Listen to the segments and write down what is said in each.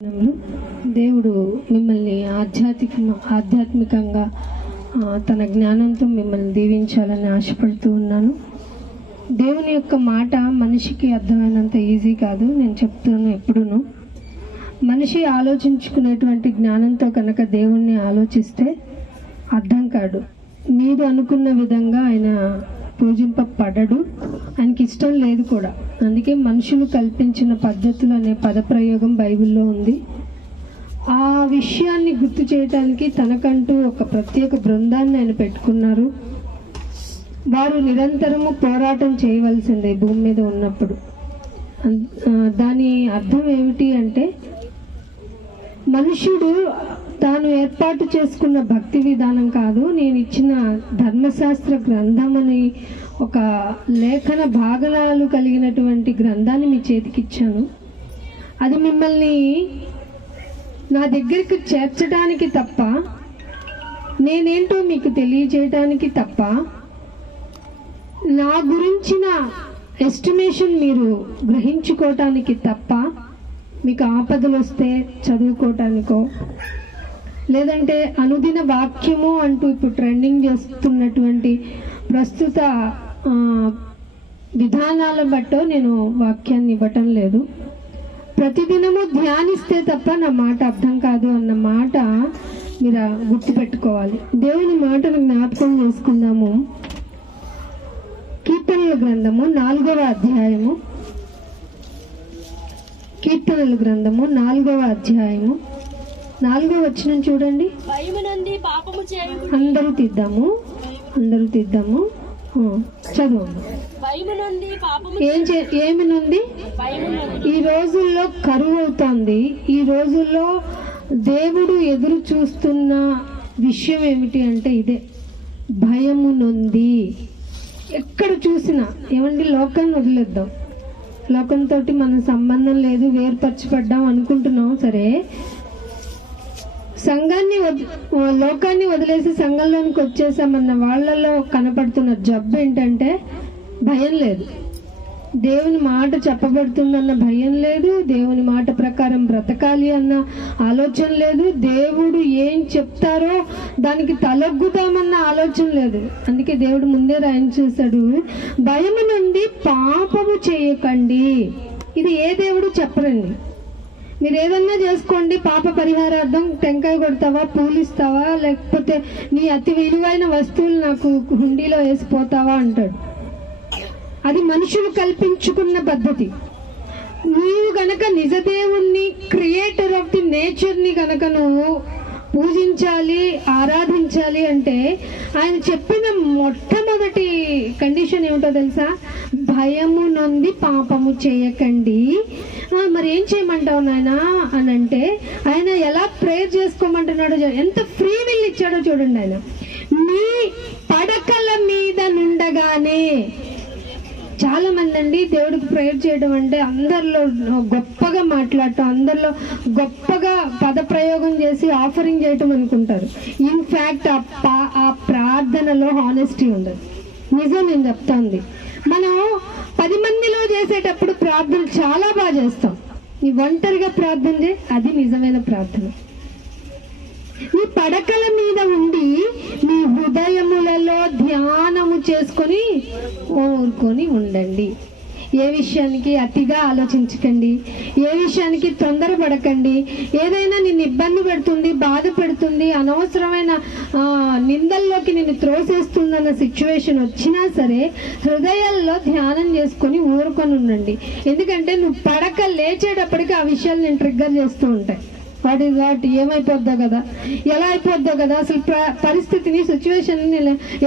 దేవుడు మిమ్మల్ని ఆధ్యాత్మికంగా తన జ్ఞానంతో మిమ్మల్ని దీవించాలని ఆశపడుతూ ఉన్నాను. దేవుని యొక్క మాట మనిషికి అర్థమైనంత ఈజీ కాదు. నేను చెప్తున్నాను, ఎప్పుడును మనిషి ఆలోచించుకునేటువంటి జ్ఞానంతో కనుక దేవుణ్ణి ఆలోచిస్తే అర్థం కాడు. మీరు అనుకున్న విధంగా ఆయన పూజింపబడడు, ఆయనకి ఇష్టం లేదు కూడా. అందుకే మనుషులు కల్పించిన పద్ధతులు అనే పదప్రయోగం బైబిల్లో ఉంది. ఆ విషయాన్ని గుర్తు చేయడానికి తనకంటూ ఒక ప్రత్యేక బృందాన్ని ఆయన పెట్టుకున్నారు. వారు నిరంతరము పోరాటం చేయవలసిందే భూమి మీద ఉన్నప్పుడు. దాని అర్థం ఏమిటి అంటే, మనుషుడు తాను ఏర్పాటు చేసుకున్న భక్తి విధానం కాదు, నేను ఇచ్చిన ధర్మశాస్త్ర గ్రంథం అని ఒక లేఖన భాగాలు కలిగినటువంటి గ్రంథాన్ని మీ చేతికి ఇచ్చాను. అది మిమ్మల్ని నా దగ్గరికి చేర్చడానికి తప్ప, నేనేంటో మీకు తెలియజేయడానికి తప్ప, నా గురించిన ఎస్టిమేషన్ మీరు గ్రహించుకోవటానికి తప్ప, మీకు ఆపదలు వస్తే చదువుకోవటానికో, లేదంటే అనుదిన వాక్యము అంటూ ఇప్పుడు ట్రెండింగ్ చేస్తున్నటువంటి ప్రస్తుత విధానాల బట్టో నేను వాక్యాన్ని ఇవ్వటం లేదు. ప్రతిదినము ధ్యానిస్తే తప్ప నా మాట అర్థం కాదు అన్న మాట మీరు గుర్తుపెట్టుకోవాలి. దేవుని మాటను జ్ఞాపకం చేసుకుందాము. కీర్తనల గ్రంథము 4వ అధ్యాయము, కీర్తనల గ్రంథము 4వ అధ్యాయము 4వ వచనం చూడండి. అందరూ తీద్దాము. చదువు. ఏమి నుండి? ఈ రోజుల్లో కరువు అవుతోంది. ఈ రోజుల్లో దేవుడు ఎదురు చూస్తున్న విషయం ఏమిటి అంటే ఇదే, భయము నుండి. ఎక్కడ చూసినా ఏమండి, లోకాన్ని వదిలేద్దాం. లోకంతో మన సంబంధం లేదు, వేరుపరచబడ్డాం అనుకుంటున్నాం. సరే, లోకాన్ని వదిలేసి సంఘంలోనికి వచ్చేసామన్న వాళ్ళలో కనపడుతున్న జబ్బు ఏంటంటే భయం లేదు. దేవుని మాట చెప్పబడుతుందన్న భయం లేదు, దేవుని మాట ప్రకారం బ్రతకాలి అన్న ఆలోచన లేదు, దేవుడు ఏం చెప్తారో దానికి తలొగ్గుతామన్న ఆలోచన లేదు. అందుకే దేవుడు ముందే రాయన చేశాడు, భయము నుండి పాపము చేయకండి. ఇది ఏ దేవుడు చెప్పరండి. మీరు ఏదన్నా చేసుకోండి, పాప పరిహారార్థం టెంకాయ కొడతావా, పూలిస్తావా, లేకపోతే నీ అతి విలువైన వస్తువులు నాకు హుండీలో వేసిపోతావా అంటాడు. అది మనుషులు కల్పించుకున్న పద్ధతి. నీవు గనక నిజదేవుణ్ణి, క్రియేటర్ ఆఫ్ ది నేచర్ని గనక నువ్వు పూజించాలి, ఆరాధించాలి అంటే ఆయన చెప్పిన మొట్టమొదటి కండిషన్ ఏమిటో తెలుసా? భయము నుండి పాపము చేయకండి. మరి ఏం చేయమంటావు నాయన అని అంటే, ఆయన ఎలా ప్రేయర్ చేసుకోమంటున్నాడో, ఎంత ఫ్రీ విల్ ఇచ్చాడో చూడండి. ఆయన మీ పడకల మీద నుండగానే. చాలా మంది అండి దేవుడికి ప్రేయర్ చేయడం అంటే అందరిలో గొప్పగా మాట్లాడటం, అందరిలో గొప్పగా పదప్రయోగం చేసి ఆఫరింగ్ చేయటం అనుకుంటారు. ఇన్ఫ్యాక్ట్ ఆ ప్రార్థనలో హానెస్టీ ఉండదు. నిజం నేను చెప్తాంది. మనం 10 మందిలో చేసేటప్పుడు ప్రార్థన చాలా బాగా చేస్తాం. నీ ఒంటరిగా ప్రార్థన చేయి, అది నిజమైన ప్రార్థన. నీ పడకల మీద ఉండి మీ హృదయములలో ధ్యానము చేసుకొని ఊరుకొని ఉండండి. ఏ విషయానికి అతిగా ఆలోచించకండి, ఏ విషయానికి తొందరపడకండి. ఏదైనా నిన్ను ఇబ్బంది పెడుతుంది, బాధ పెడుతుంది, అనవసరమైన నిందల్లోకి నిన్ను త్రోసేస్తుందన్న సిచ్యువేషన్ వచ్చినా సరే హృదయాల్లో ధ్యానం చేసుకొని ఊరుకొని ఉండండి. ఎందుకంటే నువ్వు పడక లేచేటప్పటికి ఆ విషయాలు నేను ట్రిగ్గర్ చేస్తూ ఉంటాయి. వాటి ఏమైపోద్దో కదా, ఎలా అయిపోద్దో కదా, అసలు పరిస్థితిని, సిచ్యువేషన్ని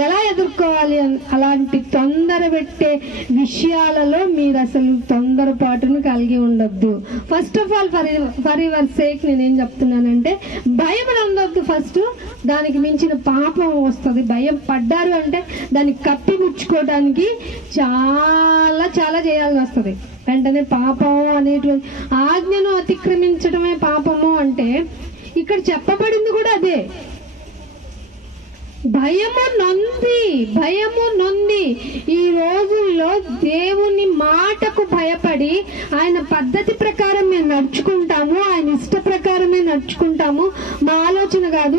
ఎలా ఎదుర్కోవాలి. అలాంటి తొందర పెట్టే విషయాలలో మీరు అసలు తొందరపాటును కలిగి ఉండొద్దు. First of all for your sake నేనేం చెప్తున్నానంటే, భయం ఉండొద్దు. ఫస్ట్ దానికి మించిన పాపం వస్తుంది. భయం పడ్డారు అంటే దాన్ని కప్పిపుచ్చుకోవడానికి చాలా చాలా చేయాల్సి వస్తుంది. వెంటనే పాపం అనేటువంటి ఆజ్ఞను అతిక్రమించడమే పాపము అంటే ఇక్కడ చెప్పబడింది కూడా అదే. భయము నొంది ఈ రోజుల్లో దేవుని మాటకు భయపడి ఆయన పద్ధతి ప్రకారం మేము నడుచుకుంటాము, ఆయన ఇష్ట ప్రకారమే నడుచుకుంటాము, మా ఆలోచన కాదు,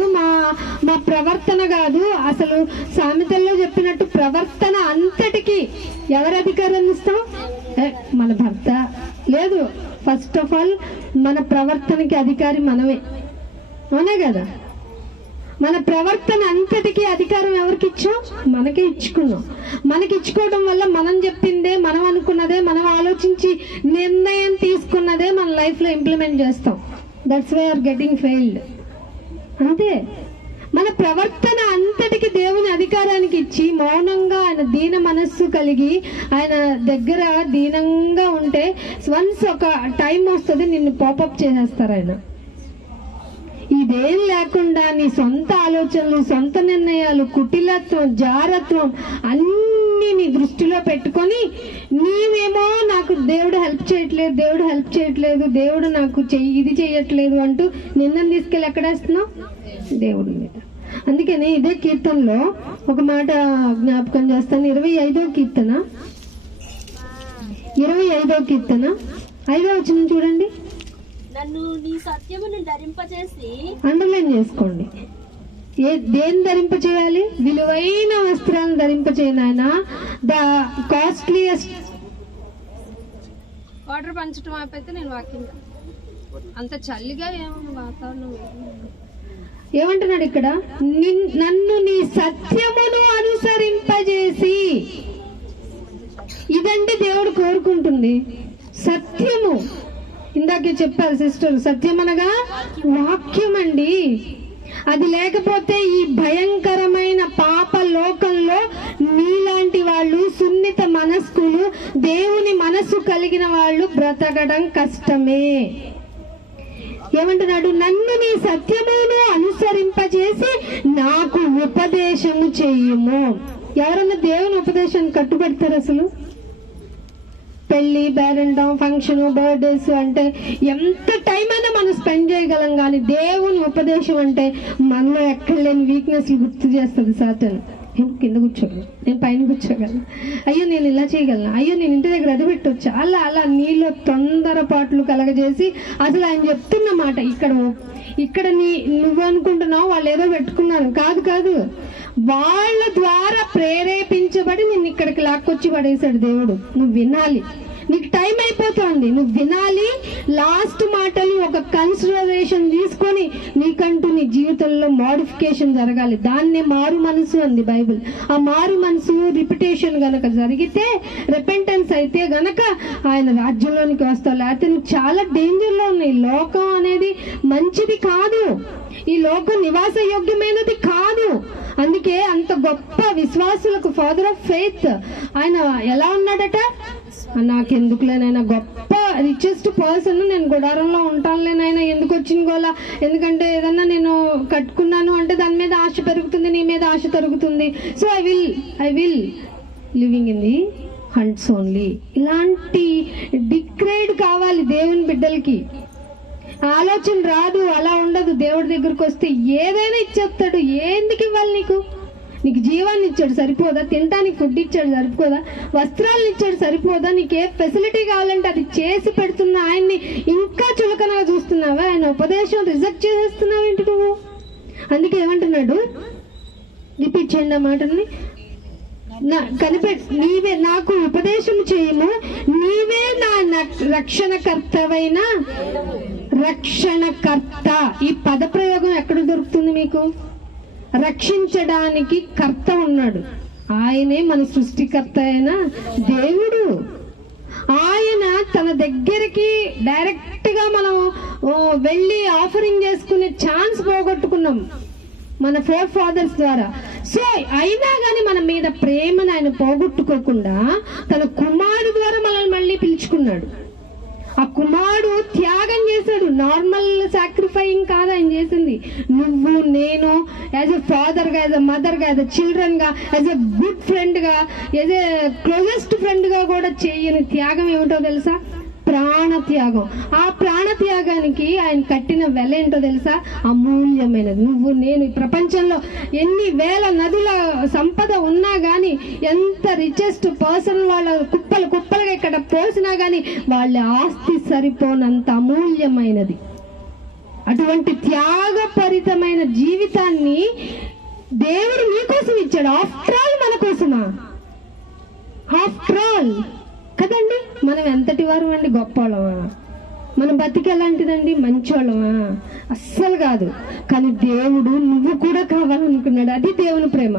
మా ప్రవర్తన కాదు. అసలు సామెతల్లో చెప్పినట్టు ప్రవర్తన అంతటికి ఎవరు అధికారాన్ని ఇస్తాం? మన భర్త లేదు. ఫస్ట్ ఆఫ్ ఆల్ మన ప్రవర్తనకి అధికారి మనమే, అవునే కదా? మన ప్రవర్తన అంతటికీ అధికారం ఎవరికి ఇచ్చాం? మనకే ఇచ్చుకున్నాం. మనకి ఇచ్చుకోవడం వల్ల మనం చెప్పిందే, మనం అనుకున్నదే, మనం ఆలోచించి నిర్ణయం తీసుకున్నదే మన లైఫ్లో ఇంప్లిమెంట్ చేస్తాం. That's why are getting failed. అంతే. మన ప్రవర్తన అంతటికి దేవుని అధికారానికి ఇచ్చి మౌనంగా ఆయన దీన మనస్సు కలిగి ఆయన దగ్గర దీనంగా ఉంటే వన్స్ ఒక టైం వస్తుంది, నిన్ను పాపప్ చేసేస్తారు ఆయన. ఇదేం లేకుండా నీ సొంత ఆలోచనలు, సొంత నిర్ణయాలు, కుటిలత్వం, జారత్వం అన్నీ నీ దృష్టిలో పెట్టుకొని నీవేమో నాకు దేవుడు హెల్ప్ చేయట్లేదు, దేవుడు నాకు ఇది చేయట్లేదు అంటూ నిన్ను తీసుకెళ్ళి ఎక్కడేస్తున్నావు? దేవుడి మీద. అందుకని ఇదే కీర్తనలో ఒక మాట జ్ఞాపకం చేస్తాను. 25వ కీర్తన 5వ వచనం చూడండి. నన్ను నీ సత్యమును ధరింపచేసి, అండర్లైన్ చేసుకోండి. దేని ధరింప చేయాలి? విలువైన వస్త్రాలను ధరింప చేయనాయన. The costliest. వాటర్ పంచడం అయిపోతే నేను వాకింగ్ అంత చలిగా ఏమన్నా వాతావరణం ఏమంటున్నాడు ఇక్కడ? నన్ను నీ సత్యమును అనుసరింపజేసి. ఇదండి దేవుడు కోరుకుంటుంది, సత్యము. ఇందాకే చెప్పారు సిస్టర్, సత్యం అనగా వాక్యం అండి. అది లేకపోతే ఈ భయంకరమైన పాప లోకంలో నీలాంటి వాళ్ళు, సున్నిత మనస్కులు, దేవుని మనస్సు కలిగిన వాళ్ళు బ్రతకడం కష్టమే. ఏమంటున్నాడు? నన్ను నీ సత్యమును అనుసరింపజేసి నాకు ఉపదేశము చెయ్యుము. ఎవరన్నా దేవుని ఉపదేశాన్ని కట్టుబడతారు? అసలు పెళ్లి, పేరెంటం, ఫంక్షన్, బర్త్డేస్ అంటే ఎంత టైం అయినా మనం స్పెండ్ చేయగలం, కానీ దేవుని ఉపదేశం అంటే మనలో ఎక్కడ లేని వీక్నెస్ గుర్తు చేస్తుంది సాతాను. కింద కూర్చోగలను, నేను పైన కూర్చోగలను, అయ్యో నేను ఇలా చేయగలను, అయ్యో నేను ఇంటి దగ్గర అది పెట్టొచ్చు, అలా నీలో తొందరపాట్లు కలగజేసి అసలు ఆయన చెప్తున్న మాట ఇక్కడ నువ్వు అనుకుంటున్నావు వాళ్ళు ఏదో పెట్టుకున్నారు. కాదు, వాళ్ళ ద్వారా ప్రేరేపించబడి నిన్ను ఇక్కడికి లాక్కొచ్చి పడేశాడు దేవుడు. నువ్వు వినాలి. నీకు టైం అయిపోతుంది, నువ్వు వినాలి. లాస్ట్ మాటలు ఒక కన్సిడరేషన్ తీసుకొని నీకంటూ నీ జీవితంలో మోడిఫికేషన్ జరగాలి. దాన్నే మారు మనసు అంది బైబిల్. ఆ మారు మనసు రిపిటేషన్ గనక జరిగితే, రిపెంటెన్స్ అయితే గనక ఆయన రాజ్యంలోనికి వస్తావు. లేకపోతే నువ్వు చాలా డేంజర్లో ఉన్నాయి. లోకం అనేది మంచిది కాదు, ఈ లోకం నివాస యోగ్యమైనది కాదు. అందుకే అంత గొప్ప విశ్వాసులకు ఫాదర్ ఆఫ్ ఫెయిత్ ఆయన ఎలా ఉన్నాడట? నాకెందుకులేనైనా, గొప్ప రిచెస్ట్ పర్సన్, నేను గుడారంలో ఉంటానులేనైనా, ఎందుకు వచ్చిన గోలా? ఎందుకంటే ఏదన్నా నేను కట్టుకున్నాను అంటే దాని మీద ఆశ పెరుగుతుంది, నీ మీద ఆశ తరుగుతుంది. So I will living in the hunts only. ఇలాంటి డిగ్రేడ్ కావాలి దేవుని బిడ్డలకి. ఆలోచన రాదు, అలా ఉండదు. దేవుడి దగ్గరకు వస్తే ఏదైనా ఇచ్చేస్తాడు. ఎందుకు ఇవ్వాలి? నీకు జీవాన్ని ఇచ్చాడు, సరిపోదా? తినడానికి ఫుడ్ ఇచ్చాడు, సరిపోదా? వస్త్రాలను ఇచ్చాడు, సరిపోదా? నీకు ఏ ఫెసిలిటీ కావాలంటే అది చేసి పెడుతున్న ఆయన్ని ఇంకా చులకనగా చూస్తున్నావా? ఆయన ఉపదేశం రిజెక్ట్ చేసేస్తున్నావు ఏంటి నువ్వు? అందుకే ఏమంటున్నాడు? రిపీట్ చేయండి ఆ మాటని. నీవే నాకు ఉపదేశం చేయము, నీవే నా రక్షణకర్తవైన రక్షణకర్త. ఈ పద ప్రయోగం ఎక్కడ దొరుకుతుంది మీకు? రక్షించడానికి కర్త ఉన్నాడు, ఆయనే మన సృష్టికర్త అయిన దేవుడు. ఆయన తన దగ్గరికి డైరెక్ట్ గా మనం వెళ్ళి ఆఫరింగ్ చేసుకునే ఛాన్స్ పోగొట్టుకున్నాం మన ఫోర్ ఫాదర్స్ ద్వారా. సో అయినా కానీ మన మీద ప్రేమను ఆయన పోగొట్టుకోకుండా తన కుమారుడు ద్వారా మనల్ని మళ్ళీ పిలుచుకున్నాడు. ఆ కుమారుడు త్యాగం చేశాడు. నార్మల్ సాక్రిఫైయింగ్ కాదు ఆయన చేసింది. నువ్వు నేను యాజ్ ఎ ఫాదర్ గా, యాజ్ ఎ మదర్ గా, యాజ్ ఎ చిల్డ్రన్ గా, యాజ్ ఎ గుడ్ ఫ్రెండ్ గా, యాజ్ ఎ క్లోజెస్ట్ ఫ్రెండ్ గా కూడా చేయని త్యాగం ఏమిటో తెలుసా? ప్రాణత్యాగం. ఆ ప్రాణత్యాగానికి ఆయన కట్టిన వెల ఏంటో తెలుసా? అమూల్యమైనది. నువ్వు నేను ఈ ప్రపంచంలో ఎన్ని వేల నదుల సంపద ఉన్నా కానీ, ఎంత రిచెస్ట్ పర్సన్ వాళ్ళ కుప్పలు కుప్పలుగా ఇక్కడ పోసినా కానీ వాళ్ళ ఆస్తి సరిపోనంత అమూల్యమైనది. అటువంటి త్యాగపరితమైన జీవితాన్ని దేవుడు నీకోసం ఇచ్చాడు. ఆఫ్టర్ ఆల్ మన కోసమా? ఆఫ్టర్ ఆల్ కదండి. మనం ఎంతటి వారు అండి? గొప్పవాళ్ళమా? మన బతికి ఎలాంటిదండి? మంచోళ్ళమా? అస్సలు కాదు. కానీ దేవుడు నువ్వు కూడా కావాలనుకున్నాడు. అది దేవుని ప్రేమ.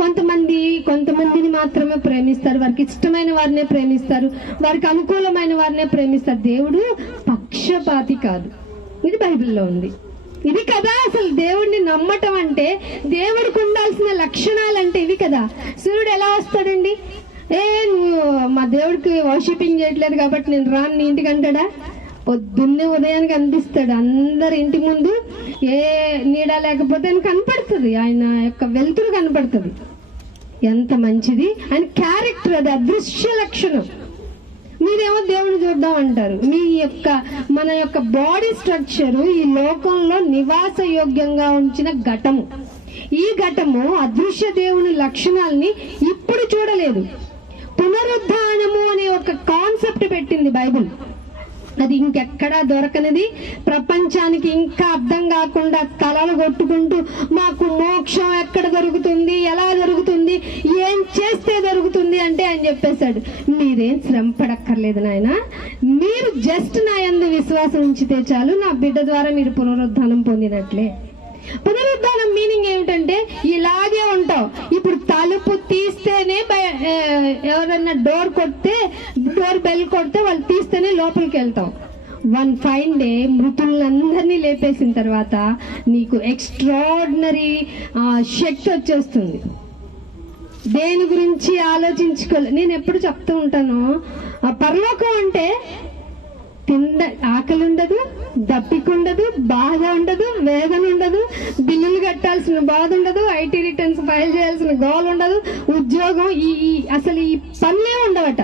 కొంతమందిని మాత్రమే ప్రేమిస్తారు, వారికి ఇష్టమైన వారినే ప్రేమిస్తారు, వారికి అనుకూలమైన వారినే ప్రేమిస్తారు. దేవుడు పక్షపాతి కాదు. ఇది బైబిల్లో ఉంది. ఇది కదా అసలు దేవుడిని నమ్మటం అంటే. దేవుడికి ఉండాల్సిన లక్షణాలు అంటే ఇవి కదా. సూర్యుడు ఎలా వస్తాడండి? నువ్వు మా దేవుడికి వర్షిపింగ్ చేయట్లేదు కాబట్టి నేను రాను నీ ఇంటికి అంటాడా? పొద్దున్నే ఉదయానికి అనిపిస్తాడు. అందరి ఇంటి ముందు ఏ నీడ లేకపోతే ఆయన కనపడుతుంది, ఆయన యొక్క వెలుతురు కనపడుతుంది. ఎంత మంచిది ఆయన క్యారెక్టర్. అది అదృశ్య లక్షణం. మీరేమో దేవుని చూద్దాం అంటారు. మన యొక్క బాడీ స్ట్రక్చరు ఈ లోకంలో నివాస యోగ్యంగా ఉంచిన ఘటము. ఈ ఘటము అదృశ్య దేవుని లక్షణాలని ఇప్పుడు చూడలేదు. పునరుద్ధానము అనే ఒక కాన్సెప్ట్ పెట్టింది బైబిల్. అది ఇంకెక్కడా దొరకనిది. ప్రపంచానికి ఇంకా అర్థం కాకుండా తలలు కొట్టుకుంటూ మాకు మోక్షం ఎక్కడ దొరుకుతుంది, ఎలా దొరుకుతుంది, ఏం చేస్తే దొరుకుతుంది అంటే ఆయన చెప్పేశాడు, మీరేం శ్రమ పడక్కర్లేదు నాయన, మీరు జస్ట్ నా యందు విశ్వాసం ఉంచితే చాలు, నా బిడ్డ ద్వారా మీరు పునరుద్ధానం పొందినట్లే. పునరుద్ధానం మీనింగ్ ఏమిటంటే ఇలాగే ఉంటావు. ఇప్పుడు తలుపు తీస్తేనే ఎవరన్నా డోర్ బెల్ కొడితే వాళ్ళు తీస్తేనే లోపలికి వెళ్తాం. వన్ ఫైన్ డే మృతులందరినీ లేపేసిన తర్వాత నీకు ఎక్స్ట్రాడినరీ శక్తి వచ్చేస్తుంది. దేని గురించి ఆలోచించుకోలేదు. నేను ఎప్పుడు చెప్తూ ఉంటాను, పరలోకం అంటే ఆకలి ఉండదు, దప్పిక ఉండదు, బాధ ఉండదు, వేదన ఉండదు, బిల్లులు కట్టాల్సిన బాధ ఉండదు, ఐటీ రిటర్న్స్ ఫైల్ చేయాల్సిన గోల్ ఉండదు, ఉద్యోగం అసలు ఈ పనులే ఉండవట.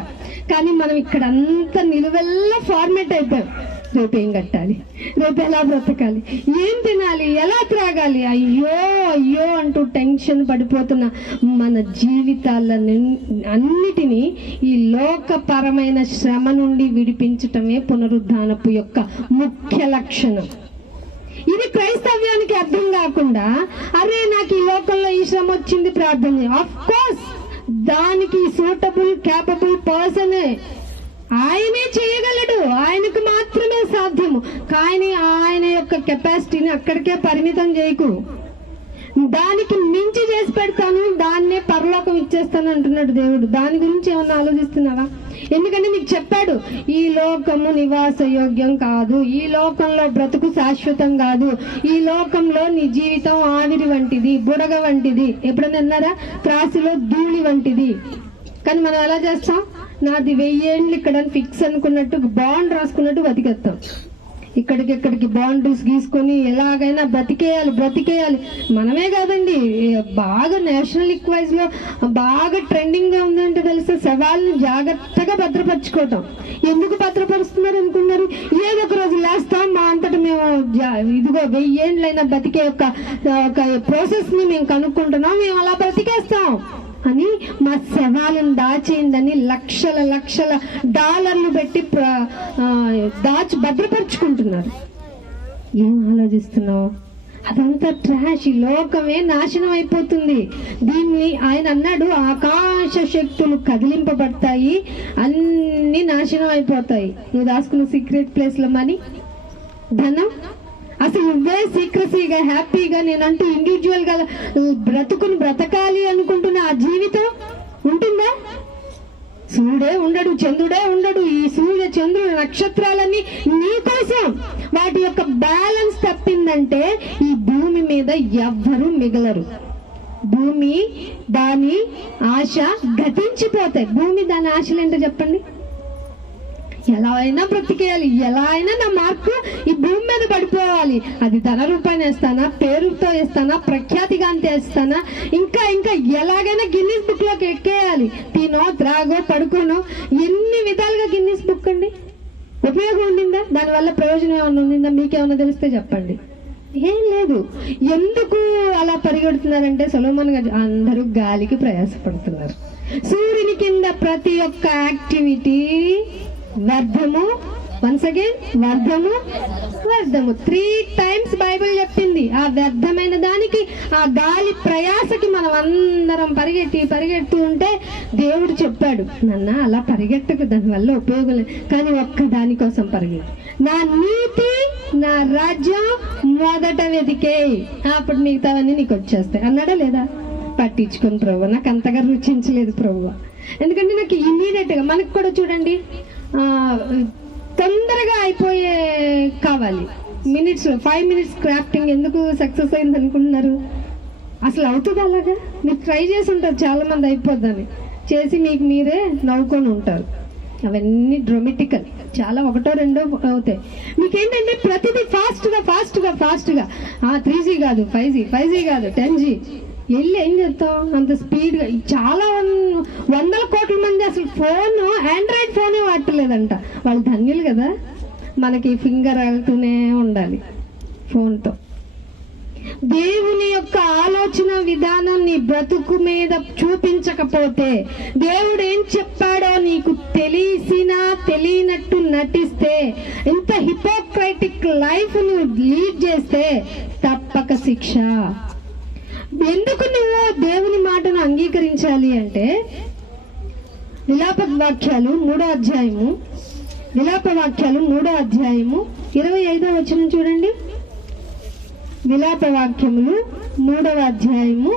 కానీ మనం ఇక్కడ అంతా నిలువెల్లా ఫార్మేట్ అయిపోయాం. రేపు ఏం కట్టాలి, రేపు ఎలా బ్రతకాలి, ఏం తినాలి, ఎలా త్రాగాలి, అయ్యో అంటూ టెన్షన్ పడిపోతున్న మన జీవితాలను అన్నిటినీ ఈ లోకపరమైన శ్రమ నుండి విడిపించటమే పునరుద్ధానపు యొక్క ముఖ్య లక్షణం. ఇది క్రైస్తవ్యానికి అర్థం కాకుండా అరే నాకు ఈ లోకంలో ఈ శ్రమ వచ్చింది ప్రార్థన చేయ. ఆఫ్ కోర్స్ దానికి సూటబుల్ క్యాపబుల్ పర్సనే, ఆయనే చేయగలడు, ఆయనకు మాత్రమే సాధ్యము. కానీ ఆయన యొక్క కెపాసిటీని అక్కడికే పరిమితం చేయకు, దానికి మించి చేసి పెడతాను, దాన్నే పరలోకం ఇచ్చేస్తాను అంటున్నాడు దేవుడు. దాని గురించి ఏమన్నా ఆలోచిస్తున్నావా? ఎందుకంటే నీకు చెప్పాడు, ఈ లోకము నివాస యోగ్యం కాదు, ఈ లోకంలో బ్రతుకు శాశ్వతం కాదు, ఈ లోకంలో నీ జీవితం ఆవిరి వంటిది, బుడగ వంటిది, ఎప్పుడన్నా అన్నారా? త్రాసులో ధూళి వంటిది. కానీ మనం ఎలా చేస్తాం? నాది 1000 ఏళ్ళు ఇక్కడ ఫిక్స్ అనుకున్నట్టు బాండ్ రాసుకున్నట్టు బతికేస్తాం. ఇక్కడికి బాండరీస్ గీసుకొని ఎలాగైనా బ్రతికేయాలి. మనమే కాదండి, బాగా నేషనల్ ఈక్వైజ్ లో బాగా ట్రెండింగ్ గా ఉందంటే తెలుసా, శవాలను జాగ్రత్తగా భద్రపరచుకోవటం. ఎందుకు భద్రపరుస్తున్నారు అనుకున్నారు? ఏదో ఒక రోజు లేస్తాం, మా అంతటా మేము ఇదిగో 1000 ఏళ్ళైనా బతికే ఒక ప్రాసెస్ ని మేము కనుక్కుంటున్నాం, మేము అలా బ్రతికేస్తాం అని మా శవాలను దాచేయిందని లక్షల డాలర్లు పెట్టి భద్రపరుచుకుంటున్నారు. ఏం ఆలోచిస్తున్నావు? అదంతా ట్రాష్. ఈ లోకమే నాశనం అయిపోతుంది. దీన్ని ఆయన అన్నాడు, ఆకాశ శక్తులు కదిలింపబడతాయి, అన్ని నాశనం అయిపోతాయి. నువ్వు దాచుకున్న సీక్రెట్ ప్లేస్ లో మనీ, ధనం, అసలు నువ్వే సీక్రసీగా హ్యాపీగా నేనంటూ ఇండివిజువల్ గా బ్రతకాలి అనుకుంటున్న ఆ జీవితం ఉంటుందా? సూర్యుడే ఉండడు, చంద్రుడే ఉండడు. ఈ సూర్య చంద్రుడు నక్షత్రాలన్నీ నీ కోసం. వాటి యొక్క బ్యాలెన్స్ తప్పిందంటే ఈ భూమి మీద ఎవ్వరూ మిగలరు. భూమి దాని ఆశ గతించిపోతాయి. భూమి దాని ఆశలు ఏంటో చెప్పండి. ఎలా అయినా బ్రతికేయాలి, ఎలా అయినా నా మార్కు ఈ భూమి మీద పడిపోవాలి. అది ధన రూపాయన వేస్తానా, పేరుతో వేస్తానా, ప్రఖ్యాతిగాంతి వేస్తానా, ఇంకా ఎలాగైనా గిన్నిస్ బుక్ లోకి ఎక్కేయాలి. తినో త్రాగో పడుకోనో, ఎన్ని విధాలుగా గిన్నిస్ బుక్ అండి. ఉపయోగం ఉండిందా? దానివల్ల ప్రయోజనం ఏమన్నా ఉండిందా? మీకేమన్నా తెలిస్తే చెప్పండి. ఏం లేదు. ఎందుకు అలా పరిగెడుతున్నారంటే సొలొమోన్ గారు అందరూ గాలికి ప్రయాసపడుతున్నారు. సూర్యుని కింద ప్రతి ఒక్క యాక్టివిటీ వ్యర్థము. వన్స్ అగైన్ వ్యర్థము వ్యర్థము. 3 times బైబిల్ చెప్పింది. ఆ వ్యర్థమైన దానికి, ఆ గాలి ప్రయాసకి మనం అందరం పరిగెడుతూ ఉంటే దేవుడు చెప్పాడు, నాన్న అలా పరిగెట్టకు, దానివల్ల ఉపయోగం లేదు, కానీ ఒక్క దానికోసం పరిగెట్టు, నా నీతి నా రాజ్యం మొదట వెతికే, అప్పుడు మిగతావన్నీ నీకు వచ్చేస్తాయి అన్నాడా లేదా? పట్టించుకుని ప్రభు, నాకు అంతగా రుచించలేదు ప్రభు. ఎందుకంటే నాకు ఇమీడియట్ గా, మనకు కూడా చూడండి తొందరగా అయిపోయే కావాలి. 5 minutes క్రాఫ్టింగ్ ఎందుకు సక్సెస్ అయింది అనుకుంటున్నారు? అసలు అవుతుంది అలాగా? మీరు ట్రై చేసి ఉంటారు చాలా మంది, అయిపోద్దని చేసి మీకు మీరే నవ్వుకొని ఉంటారు. అవన్నీ డ్రామాటికల్, చాలా 1, 2 అవుతాయి. మీకేంటంటే ప్రతిదీ ఫాస్ట్గా 3G కాదు 5G కాదు 10G వెళ్ళి ఏం చేస్తాం అంత స్పీడ్గా. చాలా 100 కోట్ల మంది అసలు ఆండ్రాయిడ్ ఫోనే వాడలేదంట. వాళ్ళు ధన్యులు కదా. మనకి ఫింగర్ వెళ్తూనే ఉండాలి ఫోన్తో. దేవుని యొక్క ఆలోచన విధానం నీ బ్రతుకు మీద చూపించకపోతే, దేవుడు ఏం చెప్పాడో నీకు తెలిసినా తెలియనట్టు నటిస్తే, ఇంత హిపోక్రైటిక్ లైఫ్ నువ్వు లీడ్ చేస్తే తప్పక శిక్ష. ఎందుకు నువ్వు దేవుని మాటను అంగీకరించాలి అంటే, విలాప వాక్యాలు 3వ అధ్యాయము 25వ వచనం చూడండి. విలాప వాక్యములు 3వ అధ్యాయము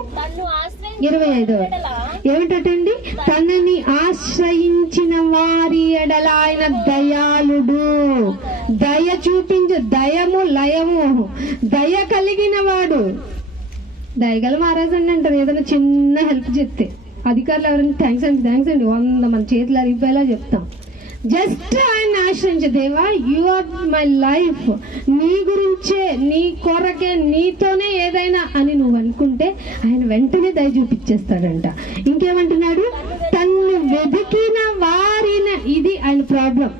25వ. ఏమిటండి? తనని ఆశ్రయించిన వారి ఎడల ఆయన దయాళుడు. దయ చూపించు, లయము దయ కలిగిన వాడు. దయగల మహారాజు అండి అంటారు ఏదైనా చిన్న హెల్ప్ చెప్తే. అధికారులు ఎవరైనా థ్యాంక్స్ అండి 100 మన చేతులు అరిగిపోయేలా చెప్తాం. జస్ట్ ఆయన ఆశ్రయించే, దేవా యు ఆర్ మై లైఫ్, నీ గురించే, నీ కొరకే, నీతోనే ఏదైనా అని నువ్వు అనుకుంటే ఆయన వెంటనే దయ చూపించేస్తాడంట. ఇంకేమంటున్నాడు? తన్ను వెతికిన వారిన, ఇది ఆయన ప్రాబ్లం.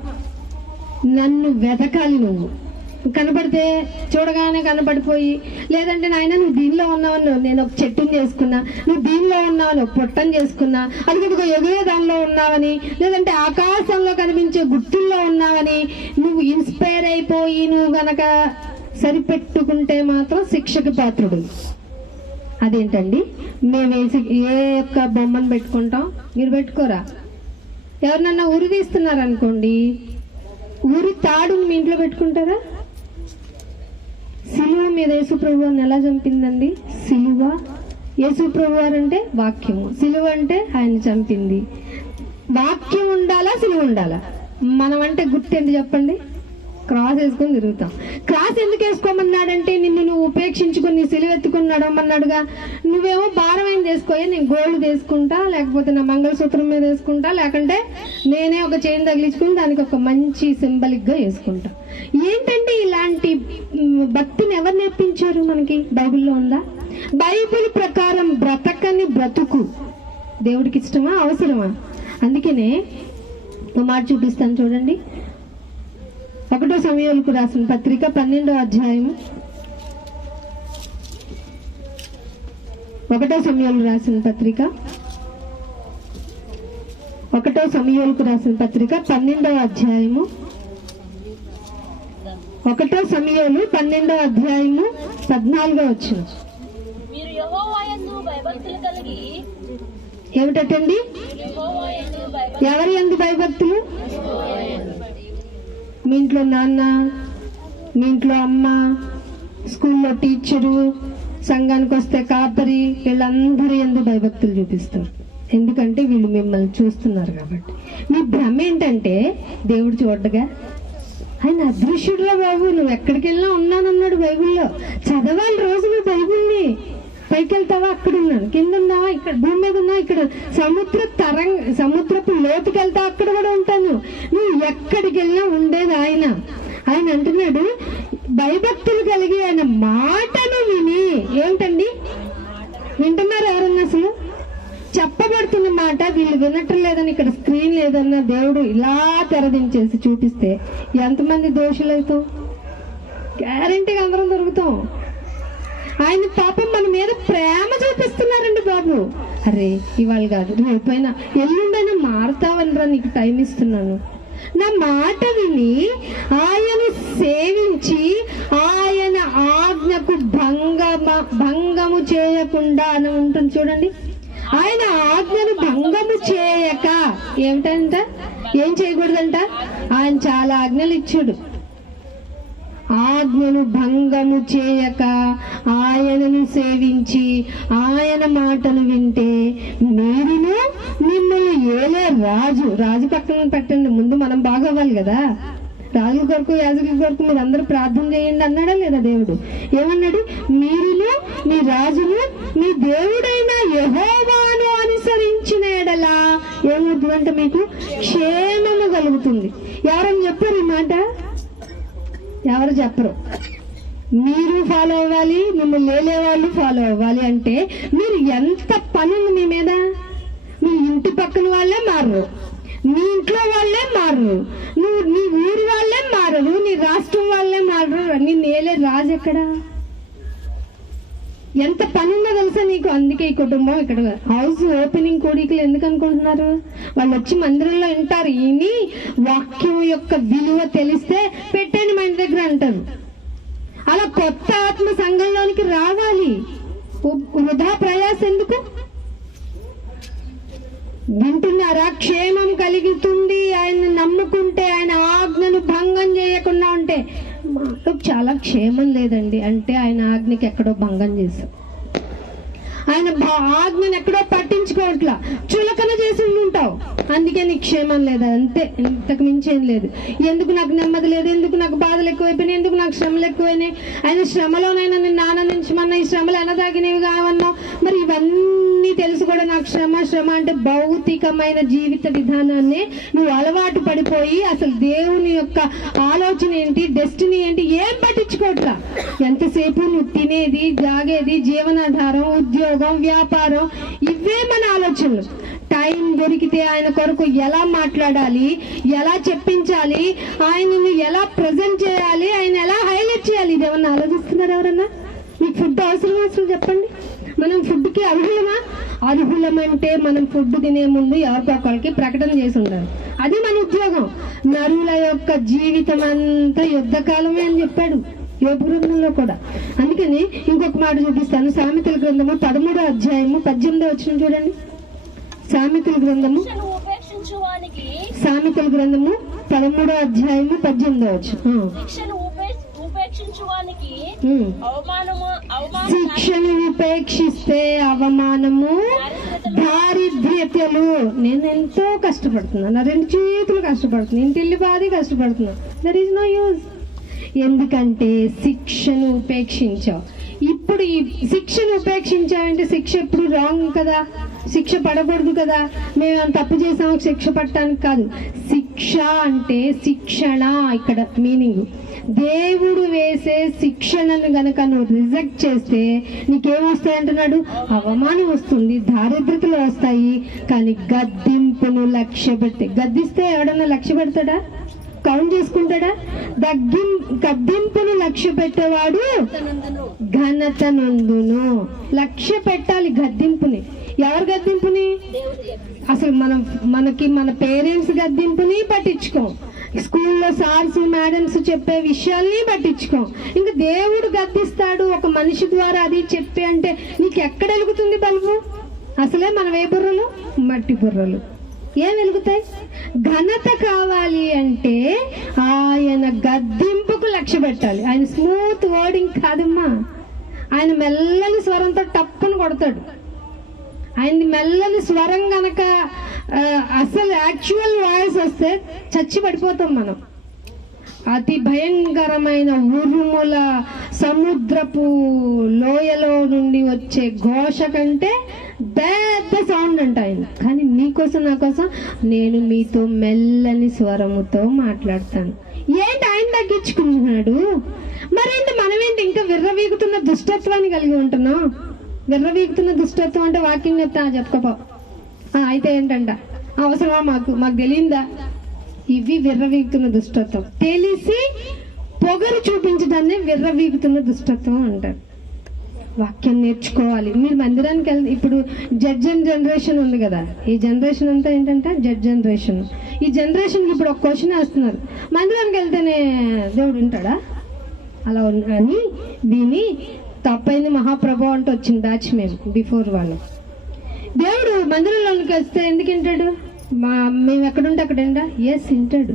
నన్ను వెతకాలి నువ్వు. కనపడితే చూడగానే కనపడిపోయి, లేదంటే నాయన నువ్వు దీనిలో ఉన్నావని నేను ఒక చెట్టుని చేసుకున్నా, నువ్వు దీనిలో ఉన్నావని ఒక పొట్టని చేసుకున్నా, అదిగో ఎగురే దానిలో ఉన్నావని, లేదంటే ఆకాశంలో కనిపించే గుర్తుల్లో ఉన్నావని నువ్వు ఇన్స్పైర్ అయిపోయి నువ్వు గనక సరిపెట్టుకుంటే మాత్రం శిక్షకు పాత్రుడు. అదేంటండి? మేము ఏ యొక్క బొమ్మను పెట్టుకుంటాం? మీరు పెట్టుకోరా? ఎవరినన్నా ఉరి తీస్తున్నారనుకోండి, ఉరి తాడుని మీ ఇంట్లో పెట్టుకుంటారా? సిలువ మీద యేసుప్రభు వారిని ఎలా చంపిందండి? సిలువ. యేసుప్రభు వారు అంటే వాక్యము, సిలువ అంటే ఆయన చంపింది. వాక్యం ఉండాలా, సిలువ ఉండాలా? మనం అంటే గుర్తేంటి చెప్పండి? క్రాస్ వేసుకొని తిరుగుతాం. క్రాస్ ఎందుకు వేసుకోమన్నాడంటే, నిన్ను నువ్వు ఉపేక్షించుకొని నీ సిలువ ఎత్తుకుని నడవమన్నాడుగా. నువ్వేమో భారమైన చేసుకోయా, నేను గోల్డ్ తీసుకుంటా, లేకపోతే నా మంగళసూత్రం మీద వేసుకుంటా, లేకంటే నేనే ఒక చైన్ తగిలించుకుని దానికి ఒక మంచి సింబలిక్ గా వేసుకుంటా. ఏంటంటే ఇలాంటి భక్తిని ఎవరు నేర్పించారు మనకి? బైబిల్లో ఉందా? బైబిల్ ప్రకారం బ్రతకని బ్రతుకు దేవుడికి ఇష్టమా, అవసరమా? అందుకనే ఒక మాట చూపిస్తాను చూడండి. 1 సమూయేలుకు రాసిన పత్రిక 12వ అధ్యాయం 1 సమూయేలు రాసిన పత్రిక 1 సమూయేలుకు రాసిన పత్రిక 12వ అధ్యాయము 1 సమూయేలు 12వ అధ్యాయము 14వ వచనం. ఏమిటండి? ఎవరి యందు భయభక్తులు? మీ ఇంట్లో నాన్న, మీ ఇంట్లో అమ్మ, స్కూల్లో టీచరు, సంఘానికి వస్తే కాపరి, వీళ్ళందరూ యందు భయభక్తులు చూపిస్తారు. ఎందుకంటే వీళ్ళు మిమ్మల్ని చూస్తున్నారు కాబట్టి. మీ భ్రమ ఏంటంటే దేవుడు చూడగా ఆయన అదృశ్యుడులో బాబు, నువ్వు ఎక్కడికి వెళ్ళినా ఉన్నానన్నాడు బైబిల్లో. చదవాలి రోజు నువ్వు బైబిల్ని. పైకి వెళ్తావా, అక్కడ ఉన్నాను, కింద ఉన్నావా, ఇక్కడ భూమి మీద ఉన్నావా, ఇక్కడ సముద్రపు లోతుకి వెళ్తావా, అక్కడ కూడా ఉంటాను. నువ్వు ఎక్కడికి వెళ్ళినా ఉండేది ఆయన. ఆయన అంటున్నాడు భయభక్తులు కలిగి ఆయన మాటను విని. ఏంటండి వింటున్నారు ఎవరన్నా? అసలు చెప్పబడుతున్న మాట వీళ్ళు వినటం లేదని ఇక్కడ స్క్రీన్ లేదన్న దేవుడు ఇలా తెరదించేసి చూపిస్తే ఎంతమంది దోషులవుతాం? గ్యారెంటీగా అందరం దొరుకుతాం. ఆయన పాపం మన మీద ప్రేమ చూపిస్తున్నారండి బాబు. అరే ఇవాళ కాదు, రేపైనా ఎల్లుండైనా మారుతావనరా, నీకు టైం ఇస్తున్నాను. నా మాట విని ఆయన సేవించి ఆయన ఆజ్ఞకు భంగము చేయకుండా అని ఉంటుంది చూడండి. ఆయన ఆజ్ఞను భంగము చేయక ఏమిటంట, ఏం చేయకూడదంట? ఆయన చాలా ఆజ్ఞలు ఇచ్చాడు. ఆజ్ఞను భంగము చేయక ఆయనను సేవించి ఆయన మాటలు వింటే మీరును మిమ్మల్ని ఏలే రాజు పక్కన పెట్టండి. ముందు మనం బాగోవాలి కదా. రాజుల కొరకు యాజకుల కొరకు మీరు అందరూ ప్రార్థన చేయండి అన్నాడా లేదా దేవుడు? ఏమన్నాడు? మీరును మీ రాజును మీ దేవుడైన యెహోవాను అనుసరించిన ఎడలా ఏమవుతుందంటే మీకు క్షేమము కలుగుతుంది. ఎవరని చెప్పారు ఈ మాట? ఎవరు చెప్పరు. మీరు ఫాలో అవ్వాలి, మిమ్మల్ని లేలే వాళ్ళు ఫాలో అవ్వాలి. అంటే మీరు ఎంత పని ఉంది మీ మీద, మీ ఇంటి పక్కన వాళ్ళే మారరు, నీ ఇంట్లో వాళ్ళే మారరు, నువ్వు నీ ఊరి వాళ్ళే మారరు, నీ రాష్ట్రం వాళ్ళే మారరు. నీ నేలే రాజు ఎక్కడా? ఎంత పని ఉందో తెలుసా నీకు? అందుకే ఈ కుటుంబం ఇక్కడ హౌస్ ఓపెనింగ్ కోడికలు ఎందుకు అనుకుంటున్నారు? వాళ్ళు వచ్చి మందిరంలో వింటారు, ఈయన వాక్యం యొక్క విలువ తెలిస్తే పెట్టండి మన దగ్గర అంటారు. అలా కొత్త ఆత్మ సంఘంలోనికి రావాలి. వృధా ప్రయాస ఎందుకు? వింటున్నారా? క్షేమం కలుగుతుంది ఆయన నమ్ముకుంటే, ఆయన ఆజ్ఞను భంగం చేయకుండా ఉంటే. మాకు చాలా క్షేమం లేదండి అంటే ఆయన ఆజ్ఞకి ఎక్కడో భంగం చేశాం. ఆయన ఆజ్ఞను ఎక్కడో పట్టించుకోవట్లా, చులకన చేసి ఉంటావు, అందుకే నీకు క్షేమం లేదా. అంతే, ఇంతకు మించి ఏం లేదు. ఎందుకు నాకు నెమ్మది లేదు, ఎందుకు నాకు బాధలు ఎక్కువైపోయినాయి, ఎందుకు నాకు శ్రమలు ఎక్కువైనాయి, ఆయన శ్రమలోనైనా నిన్ను ఆనందించమన్నా ఈ శ్రమలు ఎనదాగినవి కావన్నావు. మరి ఇవన్నీ తెలుసు కూడా నాకు శ్రమ అంటే భౌతికమైన జీవిత విధానాన్ని నువ్వు అలవాటు పడిపోయి అసలు దేవుని యొక్క ఆలోచన ఏంటి, డెస్టినీ ఏంటి ఏం పట్టించుకోవట్లా. ఎంతసేపు నువ్వు తినేది, జాగేది, జీవనాధారం, ఉద్యోగం, వ్యాపారం, ఇవే మన ఆలోచనలు. టైం దొరికితే ఆయన కొరకు ఎలా మాట్లాడాలి, ఎలా చెప్పించాలి, ఆయనను ఎలా ప్రజెంట్ చేయాలి, ఆయన ఎలా హైలైట్ చేయాలి, ఇదేమన్నా ఆలోచిస్తున్నారు ఎవరన్నా? మీకు ఫుడ్ అవసరం చెప్పండి. మనం ఫుడ్కి అర్హులమా? అర్హులమంటే మనం ఫుడ్ తినే ముందు ఎవరికొకరికి ప్రకటన చేసి ఉండాలి. అది మన ఉద్యోగం. నరుల యొక్క జీవితం అంతా యుద్ధకాలమే అని చెప్పాడు యోబు గ్రంథంలో కూడా. అందుకని ఇంకొక మాట చూపిస్తాను. సామెతల గ్రంథము 13వ అధ్యాయము 18వ వచనం చూడండి. సామెతల గ్రంథము 13వ అధ్యాయము 18వ వచనం. శిక్షను ఉపేక్షిస్తే అవమానము, దారిద్ర్యతలు. నేను ఎంతో కష్టపడుతున్నాను, నా 2 చేతులు కష్టపడుతున్నాను, ఇంటి ఇల్లు బాధి కష్టపడుతున్నాను. There is no use. ఎందుకంటే శిక్షను ఉపేక్షించావు. ఇప్పుడు ఈ శిక్షను ఉపేక్షించావంటే శిక్ష ఎప్పుడు రాంగ్ కదా, శిక్ష పడకూడదు కదా. మేము తప్పు చేసాము శిక్ష పట్టడానికి కాదు. శిక్ష అంటే శిక్షణ, ఇక్కడ మీనింగ్. దేవుడు వేసే శిక్షణను గనక నువ్వు రిజెక్ట్ చేస్తే నీకేమొస్తాయి అంటున్నాడు? అవమానం వస్తుంది, దారిద్రతలు వస్తాయి. కానీ గద్దింపును లక్ష్య పెట్టి, గద్దిస్తే ఎవడన్నా లక్ష్య పెడతాడా? కౌంట్ చేసుకుంటాడా? గద్దింపును లక్ష్య పెట్టేవాడు ఘనత నందును. లక్ష్య పెట్టాలి గద్దింపుని. ఎవరు గద్దింపుని? అసలు మనకి మన పేరెంట్స్ గద్దింపుని పట్టించుకోం, స్కూల్లో సార్స్ మేడమ్స్ చెప్పే విషయాల్ని పట్టించుకోం. ఇంకా దేవుడు గద్దిస్తాడు ఒక మనిషి ద్వారా, అది చెప్పి అంటే నీకు ఎక్కడ వెలుగుతుంది బల్బు? అసలే మనం ఏ బుర్రలు? మట్టి బుర్రలు. ఏం వెలుగుతాయి? ఘనత కావాలి అంటే ఆయన గద్దింపుకు లక్ష్య పెట్టాలి. ఆయన స్మూత్ వర్డింగ్ కాదమ్మా, ఆయన మెల్లని స్వరంతో టప్పును కొడతాడు. ఆయన మెల్లని స్వరం గనక అసలు యాక్చువల్ వాయిస్ వస్తే చచ్చి పడిపోతాం మనం. అతి భయంకరమైన ఉరుముల సముద్రపు లోయలో నుండి వచ్చే ఘోష కంటే పెద్ద సౌండ్ అంట ఆయన. కానీ నీకోసం నా కోసం నేను మీతో మెల్లని స్వరముతో మాట్లాడతాను. ఏంటి ఆయన తగ్గించుకుంటున్నాడు? మరేంటి మనమేంటి ఇంకా విర్రవీగుతున్న దుష్టత్వాన్ని కలిగి ఉంటున్నాం? విర్రవీగుతున్న దుష్టత్వం అంటే వాక్యం చెప్తా చెప్పకపో అయితే ఏంటంట, అవసరమా మాకు తెలియందా? ఇవి విర్రవీగుతున్న దుష్టత్వం. తెలిసి పొగరు చూపించడాన్ని విర్రవీగుతున్న దుష్టత్వం అంటారు. వాక్యం నేర్చుకోవాలి. మీరు మందిరానికి ఇప్పుడు జనరేషన్ ఉంది కదా, ఈ జనరేషన్ అంతా ఏంటంటే జనరేషన్. ఈ జనరేషన్కి ఇప్పుడు ఒక క్వశ్చన్ వేస్తున్నారు, మందిరానికి వెళ్తేనే దేవుడు ఉంటాడా? అలా అని విని తప్పైంది మహాప్రభు అంటూ వచ్చిన బ్యాచ్ మేము బిఫోర్ వాళ్ళు. దేవుడు మందిరంలోనికి వస్తే ఎందుకు వింటాడు? మేము ఎక్కడుంటే అక్కడండా ఎస్ వింటాడు.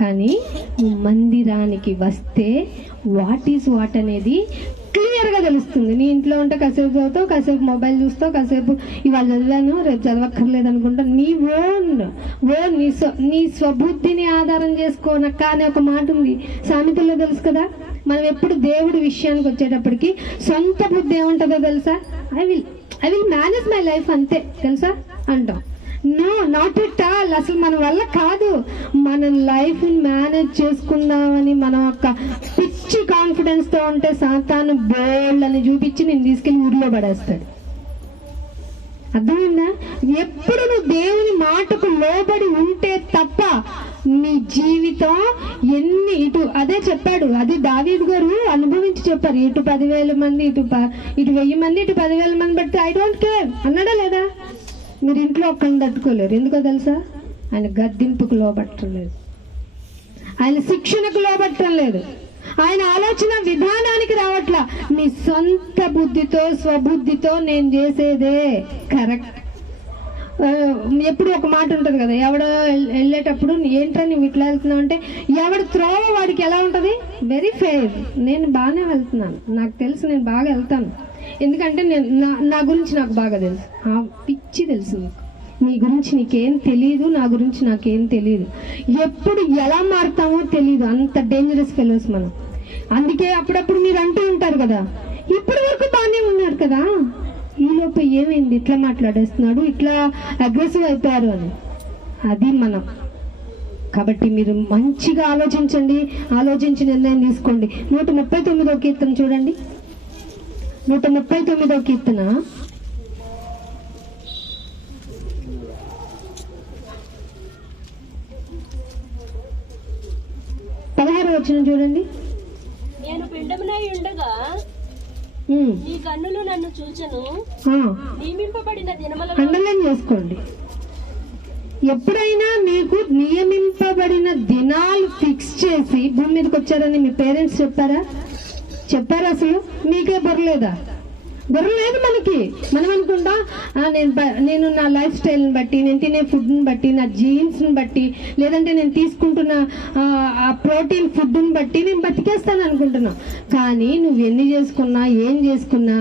కానీ నువ్వు మందిరానికి వస్తే వాట్ ఈజ్ వాట్ అనేది క్లియర్గా తెలుస్తుంది. నీ ఇంట్లో ఉంటే కాసేపు చదువుతావు, కాసేపు మొబైల్ చూస్తావు, కాసేపు ఇవాళ చదివాను రేపు చదవక్కర్లేదు అనుకుంటా. నీ నీ స్వబుద్ధిని ఆధారం చేసుకోనక్క అనే ఒక మాట ఉంది సామెతల్లో, తెలుసు కదా. మనం ఎప్పుడు దేవుడి విషయానికి వచ్చేటప్పటికి సొంత బుద్ధి ఏముంటుందో తెలుసా? I will manage my life అంతే తెలుసా అంటాం. No, not at all. అసలు మన వల్ల కాదు. మన లైఫ్ మేనేజ్ చేసుకుందామని మనం ఒక పిచ్చి కాన్ఫిడెన్స్ తో ఉంటే సాతాను బోల్డ్ అని చూపించి నేను తీసుకెళ్లి ఊరిలో పడేస్తాడు. అర్థమైందా? ఎప్పుడు నువ్వు దేవుని మాటకు లోబడి ఉంటే తప్ప నీ జీవితం ఇటు అదే చెప్పాడు, అది దావీదు గారు అనుభవించి చెప్పారు. ఇటు 10,000 మంది, ఇటు 1,000 మంది, ఇటు 10,000 మంది పడితే ఐ డోంట్ కేర్ అన్నాడా లేదా? మీరు ఇంట్లో ఒక్కరిని తట్టుకోలేరు. ఎందుకో తెలుసా? ఆయన గద్దింపుకు లోబట్టడం లేదు, ఆయన శిక్షణకు లోబట్టడం లేదు, ఆయన ఆలోచన విధానానికి రావట్లా. నీ సొంత బుద్ధితో స్వబుద్ధితో నేను చేసేదే కరెక్ట్. ఎప్పుడు ఒక మాట ఉంటుంది కదా, ఎవడో వెళ్ళేటప్పుడు ఏంట్రా నువ్వు ఇట్లా వెళ్తున్నావు అంటే, ఎవడు త్రోవ వాడికి ఎలా ఉంటుంది? Very fair. నేను బాగానే వెళ్తున్నాను, నాకు తెలుసు, నేను బాగా వెళ్తాను. ఎందుకంటే నా గురించి నాకు బాగా తెలుసు. పిచ్చి తెలుసు నీకు, నీ గురించి నీకేం తెలీదు, నా గురించి నాకేం తెలీదు. ఎప్పుడు ఎలా మారుతామో తెలీదు. అంత డేంజరస్ ఫెలోస్ మనం. అందుకే అప్పుడప్పుడు మీరు అంటూ ఉంటారు కదా, ఇప్పటి వరకు బాగానే ఉన్నారు కదా, ఈలోపు ఏమైంది, ఇట్లా మాట్లాడేస్తున్నాడు, ఇట్లా అగ్రెసివ్ అయిపోయారు అని. అది మనం. కాబట్టి మీరు మంచిగా ఆలోచించండి, ఆలోచించి నిర్ణయం తీసుకోండి. 139వ కీర్తన చూడండి. 139వ కీర్తన 16వ వచనం చూడండి. నేను పిండమునై ఉండగా ఈ కన్నులు నన్ను చూచెను, నియమింపబడిన దినములలో. అండర్లైన్ చేసుకోండి. ఎప్పుడైనా మీకు నియమింపబడిన దినాలు ఫిక్స్ చేసి భూమి మీదకి వచ్చారని మీ పేరెంట్స్ చెప్పారా? అసలు మీకే బొరలేదా? బొరలేదు మనకి. మనం అనుకుంటా నేను నా లైఫ్ స్టైల్ని బట్టి, నేను తినే ఫుడ్ని బట్టి, నా జీన్స్ని బట్టి, లేదంటే నేను తీసుకుంటున్న ఆ ప్రోటీన్ ఫుడ్ని బట్టి నేను బతికేస్తాను అనుకుంటున్నావు. కానీ నువ్వు ఎన్ని చేసుకున్నా ఏం చేసుకున్నా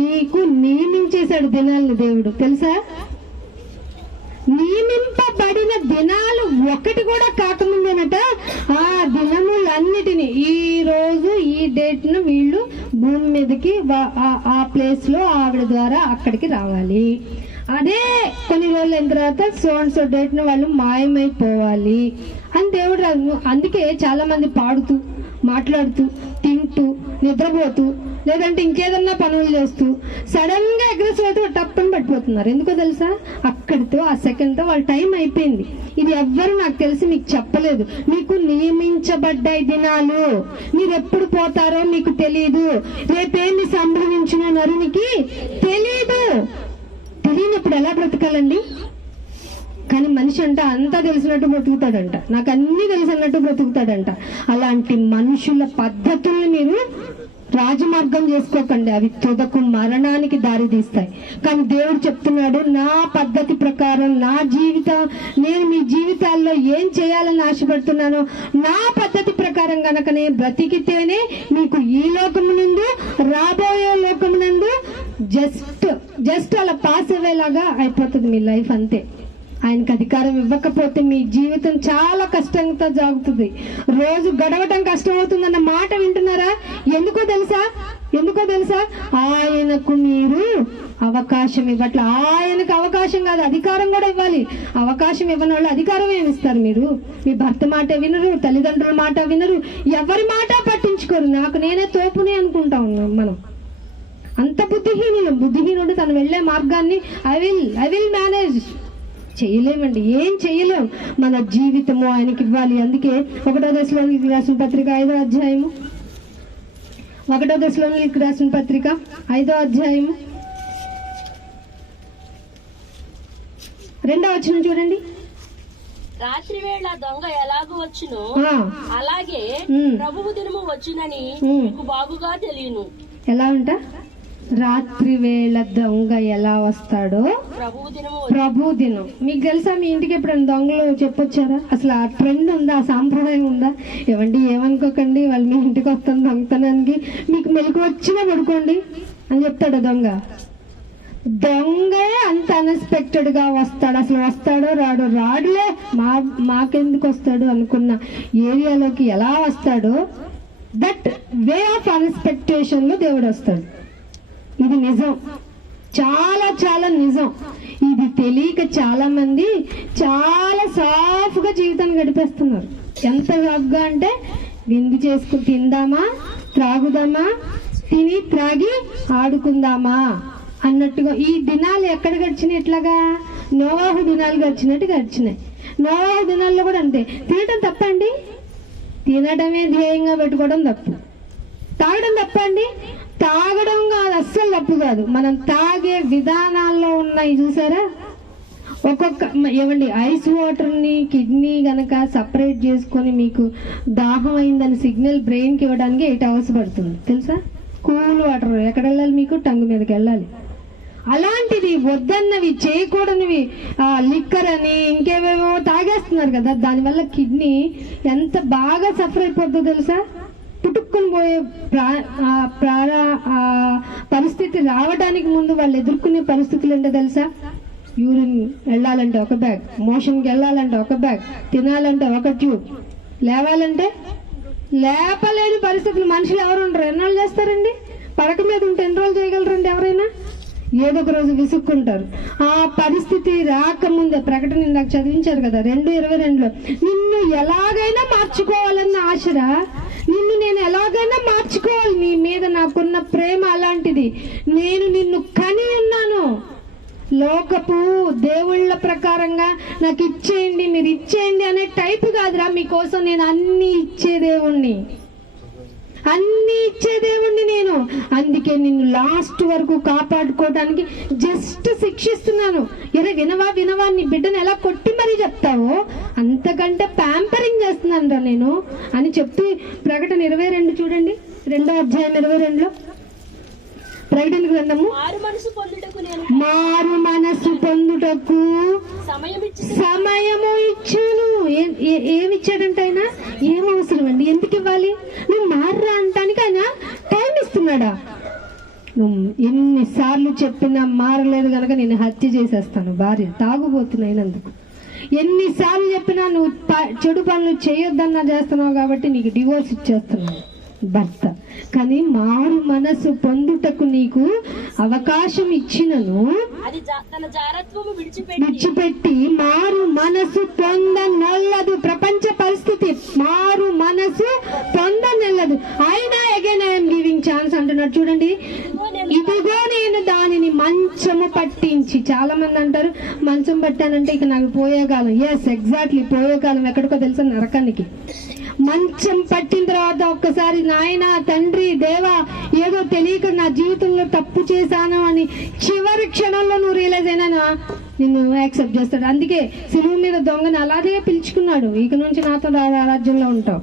నీకు నియమించేశాడు దినాలను దేవుడు, తెలుసా? నియమింపబడిన దినాలు ఒకటి కూడా కాకముందేనట ఆ దినములన్నిటినీ, ఈ రోజు ఈ డేట్ ను వీళ్ళు భూమి మీదకి ఆ ప్లేస్ లో ఆవిడ ద్వారా అక్కడికి రావాలి. అదే కొన్ని రోజులు అయిన తర్వాత సో డేట్ ను వాళ్ళు మాయమైపోవాలి అని దేవుడు. అందుకే చాలా మంది పాడుతూ, మాట్లాడుతూ, తింటూ, నిద్రపోతూ, లేదంటే ఇంకేదన్నా పనులు చేస్తూ సడన్ గా అగ్రెసివ్ అయితే టప్పని పడిపోతున్నారు. ఎందుకో తెలుసా? అక్కడితో ఆ సెకండ్ తో వాళ్ళ టైం అయిపోయింది. ఇది ఎవ్వరు నాకు తెలిసి మీకు చెప్పలేదు. మీకు నియమించబడ్డాయి దినాలు, మీరు ఎప్పుడు పోతారో మీకు తెలియదు. రేపేమి సంభవించిన నరునికి తెలీదు. తెలియనప్పుడు ఎలా బ్రతకాలండి? కానీ మనిషి అంటే అంతా తెలిసినట్టు బ్రతుకుతాడంట, నాకు అన్ని తెలిసినట్టు బ్రతుకుతాడంట. అలాంటి మనుషుల పద్ధతుల్ని మీరు రాజమార్గం చేసుకోకండి, అవి తుదకు మరణానికి దారి తీస్తాయి. కానీ దేవుడు చెప్తున్నాడు, నా పద్ధతి ప్రకారం నా జీవితం, నేను మీ జీవితాల్లో ఏం చేయాలని ఆశపడుతున్నానో నా పద్ధతి ప్రకారం గనకనే బ్రతికితేనే మీకు ఈ లోకమునందు రాబోయే లోకమునందు జస్ట్ అలా పాస్ అయ్యేలాగా అయిపోతుంది మీ లైఫ్, అంతే. ఆయనకు అధికారం ఇవ్వకపోతే మీ జీవితం చాలా కష్టంతో జాగుతుంది. రోజు గడవటం కష్టం అవుతుందన్న మాట వింటున్నారా? ఎందుకో తెలుసా? ఆయనకు మీరు అవకాశం ఇవ్వట్లే. ఆయనకు అవకాశం కాదు, అధికారం కూడా ఇవ్వాలి. అవకాశం ఇవ్వని వాళ్ళు అధికారం ఏమిస్తారు? మీరు మీ భర్త మాట వినరు, తల్లిదండ్రుల మాట వినరు, ఎవరి మాట పట్టించుకోరు. నాకు నేనే తోపునే అనుకుంటా ఉన్నాం మనం. అంత బుద్ధిహీనుడు తను వెళ్లే మార్గాన్ని ఐ విల్ మేనేజ్, చేయలేమండి, ఏం చేయలేం. మన జీవితము ఆయనకి ఇవ్వాలి. అందుకే 1వ దశలోనికి రాసిన పత్రిక 5వ అధ్యాయము, 1వ దశలోనికి రాసిన పత్రిక 5వ అధ్యాయము 2వ వచనం చూడండి. రాత్రి వేళ దొంగ ఎలాగూ వచ్చును అలాగే ప్రభువు దినము వచ్చునని మీకు బాగుగా తెలియను. ఎలా అంట? రాత్రి వేళ దొంగ ఎలా వస్తాడో ప్రభు దినం. మీకు తెలుసా? మీ ఇంటికి ఎప్పుడైనా దొంగలు చెప్పొచ్చారా? అసలు ఆ ట్రెండ్ ఉందా? ఆ సాంప్రదాయం ఉందా? ఏమండి ఏమనుకోకండి, వాళ్ళు మీ ఇంటికి వస్తాను దొంగతనానికి, మీకు మెలకు వచ్చినా పడుకోండి అని చెప్తాడు దొంగ. దొంగే అంత అన్ఎక్స్పెక్టెడ్ గా వస్తాడు. అసలు వస్తాడో రాడులే, మాకెందుకు వస్తాడు అనుకున్న ఏరియాలోకి ఎలా వస్తాడో, దట్ వే ఆఫ్ అన్ఎక్స్పెక్టేషన్ లో దేవుడు వస్తాడు. ఇది నిజం, చాలా చాలా నిజం. ఇది తెలియక చాలా మంది చాలా సాఫ్ గా జీవితాన్ని గడిపేస్తున్నారు. ఎంత సాఫ్గా అంటే విందు చేసుకుని తిందామా, త్రాగుదామా, తిని త్రాగి ఆడుకుందామా అన్నట్టుగా. ఈ దినాలు ఎక్కడ గడిచినాయి? ఎట్లాగా నోవాహు దినాలు గడిచినట్టు గడిచినాయి. నోవాహు దినాల్లో కూడా అంతే. తినటం తప్పండి? తినడమే ధ్యేయంగా పెట్టుకోవడం తప్పు. తాగడం తప్పండి? తాగడం కాదు, అస్సలు తప్పు కాదు. మనం తాగే విధానాల్లో ఉన్నాయి చూసారా? ఏమండి, ఐస్ వాటర్ని కిడ్నీ గనక సపరేట్ చేసుకొని మీకు దాహం అయిందని సిగ్నల్ బ్రెయిన్కి ఇవ్వడానికి 8 hours పడుతుంది తెలుసా? కూల్ వాటర్ ఎక్కడ వెళ్ళాలి? మీకు టంగు మీదకి వెళ్ళాలి. అలాంటిది వద్దన్నవి, చేయకూడనివి, లిక్కర్ అని ఇంకేవేవో తాగేస్తున్నారు కదా. దానివల్ల కిడ్నీ ఎంత బాగా సఫర్ అయిపోతుందో తెలుసా? పుట్టుకుని పోయే పరిస్థితి రావడానికి ముందు వాళ్ళు ఎదుర్కొనే పరిస్థితులు ఏంటో తెలుసా? యూరిన్ వెళ్ళాలంటే ఒక బ్యాగ్, మోషన్కి వెళ్ళాలంటే ఒక బ్యాగ్, తినాలంటే ఒక ట్యూబ్, లేవాలంటే లేపలేని పరిస్థితులు. మనుషులు ఎవరు ఉండరు, ఎన్నాళ్ళు చేస్తారండి? పడక మీద ఉంటే ఎన్ని రోజులు చేయగలరండి ఎవరైనా? ఏదో ఒక రోజు విసుక్కుంటారు. ఆ పరిస్థితి రాకముందే ప్రకటన ఇందాక చదివించారు కదా 2:22లో, నిన్ను ఎలాగైనా మార్చుకోవాలన్న ఆశరా, నిన్ను నేను ఎలాగైనా మార్చుకోవాలి, నీ మీద నాకున్న ప్రేమ అలాంటిది, నేను నిన్ను కని ఉన్నాను. లోకపు దేవుళ్ళ ప్రకారంగా నాకు ఇచ్చేయండి, మీరు ఇచ్చేయండి అనే టైపు కాదురా. మీకోసం నేను అన్ని ఇచ్చే దేవుణ్ణి, అన్ని ఇచ్చే దేవుణ్ణి నేను. అందుకే నిన్ను లాస్ట్ వరకు కాపాడుకోవడానికి జస్ట్ శిక్షిస్తున్నాను. వినవా నీ బిడ్డను ఎలా కొట్టి మరీ చెప్తావో అంతకంటే ప్యాంపరింగ్ చేస్తున్నాను రా నేను అని చెప్తూ ప్రకటన 22 చూడండి, 2వ అధ్యాయం 22లో ప్రకటన గ్రంథము, మారు మనసు పొందుటకు సమయము ఇచ్చాను. ఏమిచ్చాడంటే ఆయన? ఏం అవసరం అండి? ఎందుకు ఇవ్వాలి? నువ్వు మారరా అంటానికి ఆయన టైం ఇస్తున్నాడా? నువ్వు ఎన్నిసార్లు చెప్పినా మారలేదు కనుక నేను హత్య చేసేస్తాను, భార్య తాగుబోతున్నైనందుకు. ఎన్నిసార్లు చెప్పినా నువ్వు చెడు పనులు చేయొద్దన్నా చేస్తున్నావు కాబట్టి నీకు డివోర్స్ ఇచ్చేస్తున్నావు భర్త. కానీ మారు మనసు పొందుటకు నీకు అవకాశం ఇచ్చినను విడిచిపెట్టి మారు మనసు పొందనల్లదు. ప్రపంచ పరిస్థితి మారు మనసు పొందనల్లదు. అయినా అగైన్ ఐఎమ్ గివింగ్ ఛాన్స్ అంటున్నాడు చూడండి. ఇదిగో నేను దానిని మంచము పట్టించి. చాలా మంది అంటారు మంచం పట్టానంటే ఇక నాకు పోయే కాలం. ఎస్, ఎగ్జాక్ట్లీ, పోయే కాలం ఎక్కడికో తెలుసా? నరకానికి. మంచం పట్టిన తర్వాత ఒక్కసారి నాయన, తండ్రి, దేవా, ఏదో తెలియక నా జీవితంలో తప్పు చేశాను అని చివరి క్షణంలో నువ్వు రియలైజ్ అయినా నిన్ను యాక్సెప్ట్ చేస్తాడు. అందుకే సిలువ మీద దొంగని అలాగే పిలుచుకున్నాడు, ఇక నుంచి నాతో రాజ్యంలో ఉంటావు.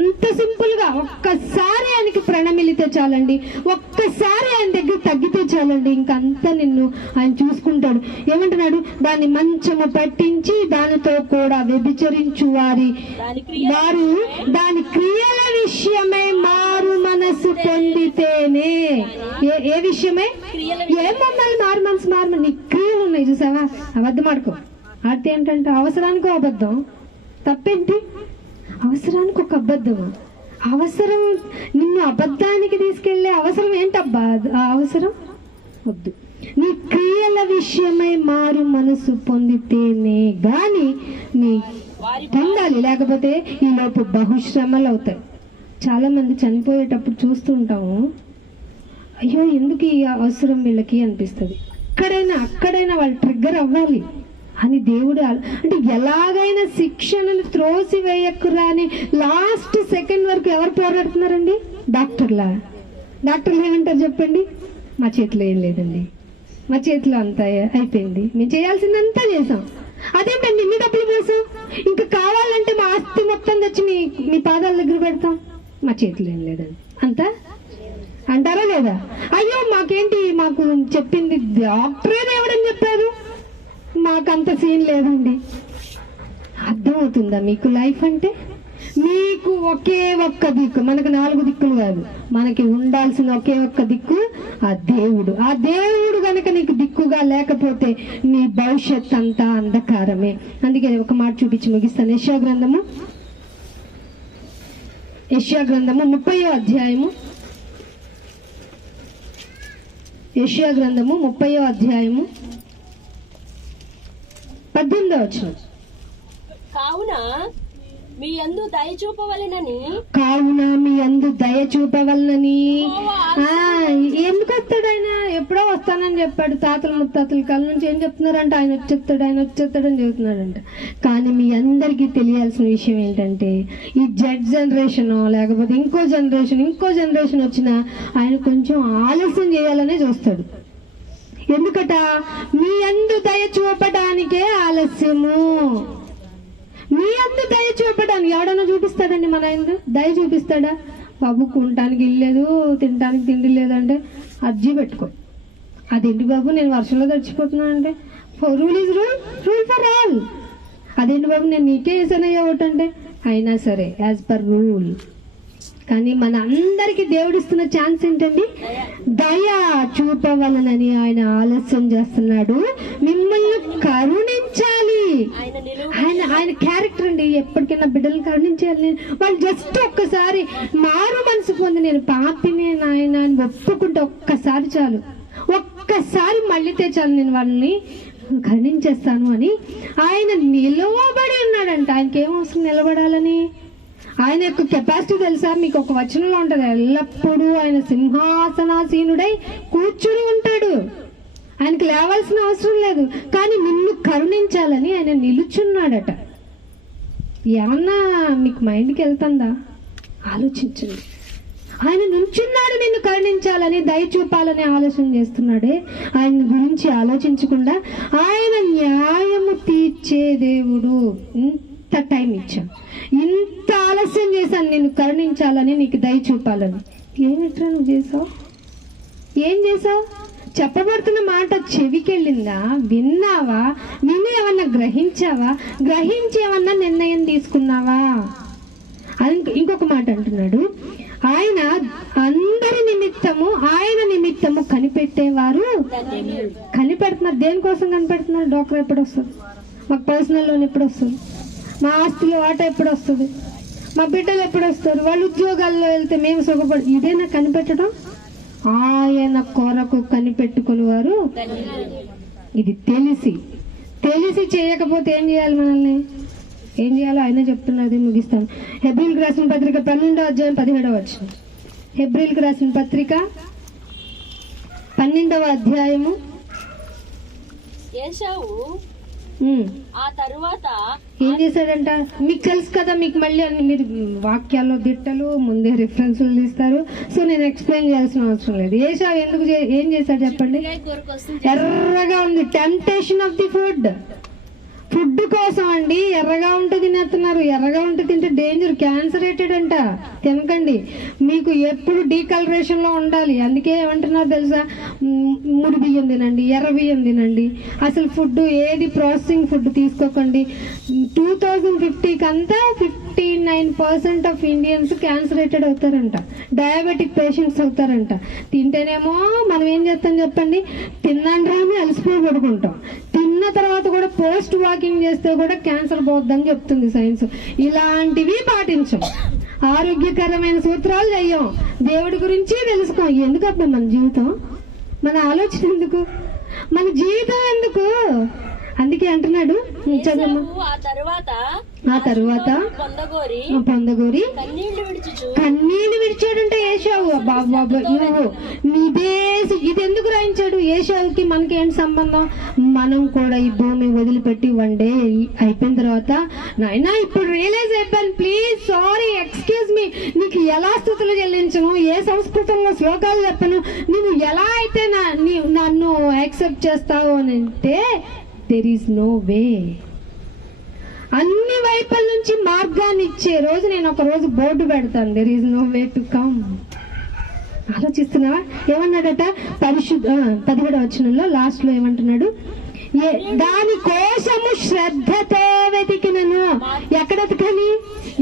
అంత సింపుల్ గా ఒక్కసారి ఆయనకి ప్రణమిలితే చాలండి, ఒక్కసారి ఆయన దగ్గర తగ్గితే చాలండి, ఇంకంతా నిన్ను ఆయన చూసుకుంటాడు. ఏమంటున్నాడు? దాన్ని మంచము పట్టించి దానితో కూడా వ్యభిచరించు వారు దాని క్రియల విషయమై మారు మనసు పొందితేనే. ఏ విషయమే? ఏమన్నా మారు మనసు, నీ క్రియలు ఉన్నాయి చూసావా, అబద్ధం ఆడుకో. ఆడితే ఏంటంటే అవసరానికి అబద్ధం, తప్పేంటి? అవసరానికి ఒక అబద్ధము. అవసరం నిన్ను అబద్ధానికి తీసుకెళ్లే అవసరం ఏంటబ్బా? ఆ అవసరం వద్దు. నీ క్రియల విషయమై మారు మనసు పొందితేనే గాని నీ పొందాలి, లేకపోతే ఈ లోపు బహుశ్రమలు అవుతాయి. చాలా మంది చనిపోయేటప్పుడు చూస్తూ ఉంటాము, అయ్యో ఎందుకు ఈ అవసరం వీళ్ళకి అనిపిస్తుంది. అక్కడైనా వాళ్ళు ట్రిగ్గర్ అవ్వాలి. అని దేవుడు అంటే ఎలాగైనా శిక్షణను త్రోసివేయకురా అని లాస్ట్ సెకండ్ వరకు ఎవరు పోరాడుతున్నారండి? డాక్టర్లు ఏమంటారు చెప్పండి? మా చేతిలో ఏం లేదండి, మా చేతిలో అంతా అయిపోయింది, మేము చేయాల్సిందంతా చేసాం. అదేంటండి ఇన్ని డబ్బులు పోసాం, ఇంకా కావాలంటే మా ఆస్తి మొత్తం తెచ్చి మీ పాదాల దగ్గర పెడతాం, మా చేతిలో ఏం లేదండి అంతా అంటారా లేదా? అయ్యో మాకేంటి, మాకు చెప్పింది డాక్టరే దేవుడని చెప్పారు, మాకంత సీన్ లేదండి. అర్థమవుతుందా మీకు? లైఫ్ అంటే మీకు ఒకే ఒక్క దిక్కు, మనకు 4 దిక్కులు కాదు, మనకి ఉండాల్సిన ఒకే ఒక్క దిక్కు ఆ దేవుడు. ఆ దేవుడు గనక నీకు దిక్కుగా లేకపోతే నీ భవిష్యత్ అంతా అంధకారమే. అందుకే ఒక మాట చూపించి ముగిస్తాను. యెషయా గ్రంథము 30వ అధ్యాయము, యెషయా గ్రంథము 30వ అధ్యాయము 18వ వచనం. కావున మీ యందు దయ చూపవలెనని ఎందుకు వస్తాడు ఆయన? ఎప్పుడో వస్తానని చెప్పాడు. తాతలు ముత్తాతల కాలం నుంచి ఏం చెప్తున్నారంటే ఆయన వచ్చేస్తాడని చెబుతున్నాడంట. కానీ మీ అందరికీ తెలియాల్సిన విషయం ఏంటంటే ఈ జెడ్ జనరేషన్ లేకపోతే ఇంకో జనరేషన్ వచ్చినా ఆయన కొంచెం ఆలస్యం చేయాలనే చూస్తాడు. ఎందుకట? మీ యందు దయ చూపడానికే ఆలస్యము. మీ అందు దయ చూపడానికి ఎవడన్నా చూపిస్తాడండి? మన యందు దయ చూపిస్తాడా? బాబు కొనటానికి ఇల్లు లేదు, తినడానికి తిండి లేదంటే అర్జీ పెట్టుకో. అదేంటి బాబు నేను వర్షంలో తడిచిపోతున్నాను అంటే rule is rule for all. అదేంటి బాబు నేను నీకే వేసానయ్యా ఒకటంటే అయినా సరే యాజ్ పర్ రూల్. కానీ మన అందరికి దేవుడిస్తున్న ఛాన్స్ ఏంటండి? దయ చూపవలనని ఆయన ఆలస్యం చేస్తున్నాడు. మిమ్మల్ని కరుణించాలి. ఆయన క్యారెక్టర్ అండి. ఎప్పటికైనా బిడ్డలు కరుణించాలి. వాళ్ళు జస్ట్ ఒక్కసారి మారు మనసు పొంది నేను పాపినే నాయన అని ఒప్పుకుంటే ఒక్కసారి చాలు, ఒక్కసారి మళ్ళీతే చాలు, నేను వాళ్ళని కరుణించేస్తాను అని ఆయన నిలవబడి ఉన్నాడంట. ఆయనకి ఏం అవసరం నిలబడాలని? ఆయన యొక్క కెపాసిటీ తెలుసా మీకు? ఒక వచనంలో ఉంటది, ఎల్లప్పుడూ ఆయన సింహాసనాసీనుడై కూర్చుని ఉంటాడు. ఆయనకి లేవాల్సిన అవసరం లేదు, కానీ నిన్ను కరుణించాలని ఆయన నిలుచున్నాడట. ఏమన్నా మీకు మైండ్కి వెళ్తుందా? ఆలోచించండి. ఆయన నుంచున్నాడు నిన్ను కరుణించాలని, దయ చూపాలని ఆలోచన చేస్తున్నాడే. ఆయన గురించి ఆలోచించకుండా ఆయన న్యాయము తీర్చే దేవుడు. ఇంత టైం ఇచ్చాం, ఇంత ఆలస్యం చేశాను నిన్ను కరుణించాలని, నీకు దయ చూపాలని. ఏమిట్రా నువ్వు చేసావు? ఏం చేసావు? చెప్పబడుతున్న మాట చెవికెళ్ళిందా? విన్నావా? విని ఏమన్నా గ్రహించావా? గ్రహించి ఏమన్నా నిర్ణయం తీసుకున్నావా? ఇంకొక మాట అంటున్నాడు, ఆయన అందరి నిమిత్తము, ఆయన నిమిత్తము కనిపెట్టేవారు. కనిపెడుతున్నారు. దేనికోసం కనిపెడుతున్నారు? డాక్టర్ ఎప్పుడు వస్తుంది? మాకు పర్సనల్ లోన్ ఎప్పుడు వస్తుంది? మా ఆస్తిలో వాటా ఎప్పుడు వస్తుంది? మా బిడ్డలు ఎప్పుడు వస్తారు? వాళ్ళు ఉద్యోగాల్లో వెళ్తే మేము సుఖపడి, ఇదేనా కనిపెట్టడం? ఆయన కొరకు కనిపెట్టుకుని వారు. ఇది తెలిసి చేయకపోతే ఏం చేయాలి? మనల్ని ఏం చేయాలో ఆయన చెప్తున్నది. ముగిస్తాను. హెబ్రీల్కి రాసిన పత్రిక 12వ అధ్యాయం 17వ వచనం. హెబ్రీల్కి రాసిన పత్రిక 12వ అధ్యాయము. ఏశావు ఆ తరువాత ఏం చేశాడంట? మీకు తెలుసు కదా, మీకు మళ్ళీ అన్ని మీరు వాక్యాల్లో దిట్టలు ముందే రిఫరెన్స్లు తీస్తారు, సో నేను ఎక్స్ప్లెయిన్ చేయాల్సిన అవసరం లేదు. ఏశావు ఏం చేశాడు చెప్పండి? ఎర్రగా ఉంది. టెంప్టేషన్ ఆఫ్ ది ఫుడ్ కోసం అండి. ఎర్రగా ఉంటే తినేస్తున్నారు. ఎర్రగా ఉంటే తింటే డేంజర్, క్యాన్సరేటెడ్ అంట. తినకండి. మీకు ఎప్పుడు డీకలరేషన్ లో ఉండాలి. అందుకే ఏమంటున్నారు తెలుసా? ముడి బియ్యం తినండి, ఎర్ర బియ్యం తినండి. అసలు ఫుడ్ ఏది ప్రాసెసింగ్ ఫుడ్ తీసుకోకండి. 2050కి అంతా 59% ఆఫ్ ఇండియన్స్ క్యాన్సరేటెడ్ అవుతారంట, డయాబెటిక్ పేషెంట్స్ అవుతారంట. తింటేనేమో మనం ఏం చేస్తాం చెప్పండి? తిన్నాండ్రా అని అలసిపోయి పడుకుంటాం. తిన్న తర్వాత కూడా పోస్ట్ వాకింగ్ చేస్తే కూడా క్యాన్సర్ పోద్దని చెప్తుంది సైన్స్. ఇలాంటివి పాటించం. ఆరోగ్యకరమైన సూత్రాలు చెయ్యం. దేవుడి గురించి తెలుసుకో. ఎందుకబ్బా మన జీవితం, మన ఆలోచన ఎందుకు, మన జీవితం ఎందుకు? అందుకే అంటున్నాడు చదమ్మా. ఆ తరువాత పొందగోరి కన్నీళ్లు విడిచాడంటే ఏశావు. బాబు నువ్వు ఇది ఎందుకు రాయించావు? అనుగ్రహించాడు. ఏషావుకి మనకి ఏంటి సంబంధం? మనం కూడా ఈ భూమి వదిలిపెట్టి వన్ డే అయిపోయిన తర్వాత, నాయనా ఇప్పుడు రియలైజ్ అయిపోయాను, ప్లీజ్ సారీ ఎక్స్క్యూజ్ మీ, నీకు ఎలా స్థుతులు చెల్లించను, ఏ సంస్కృతంలో శ్లోకాలు చెప్పను, నువ్వు ఎలా అయితే నన్ను యాక్సెప్ట్ చేస్తావు అని అంటే, దెర్ ఈస్ నో వే. అన్ని వైపుల నుంచి మార్గాన్ని ఇచ్చే రోజు నేను ఒక రోజు బోర్డు పెడతాను, there is no way to come. ఆలోచిస్తున్నావా? ఏమన్నాడట 17వ వచనంలో లాస్ట్ లో ఏమంటున్నాడు? దాని కోసము శ్రద్ధతో వెతికినను. ఎక్కడ వెతకాలి?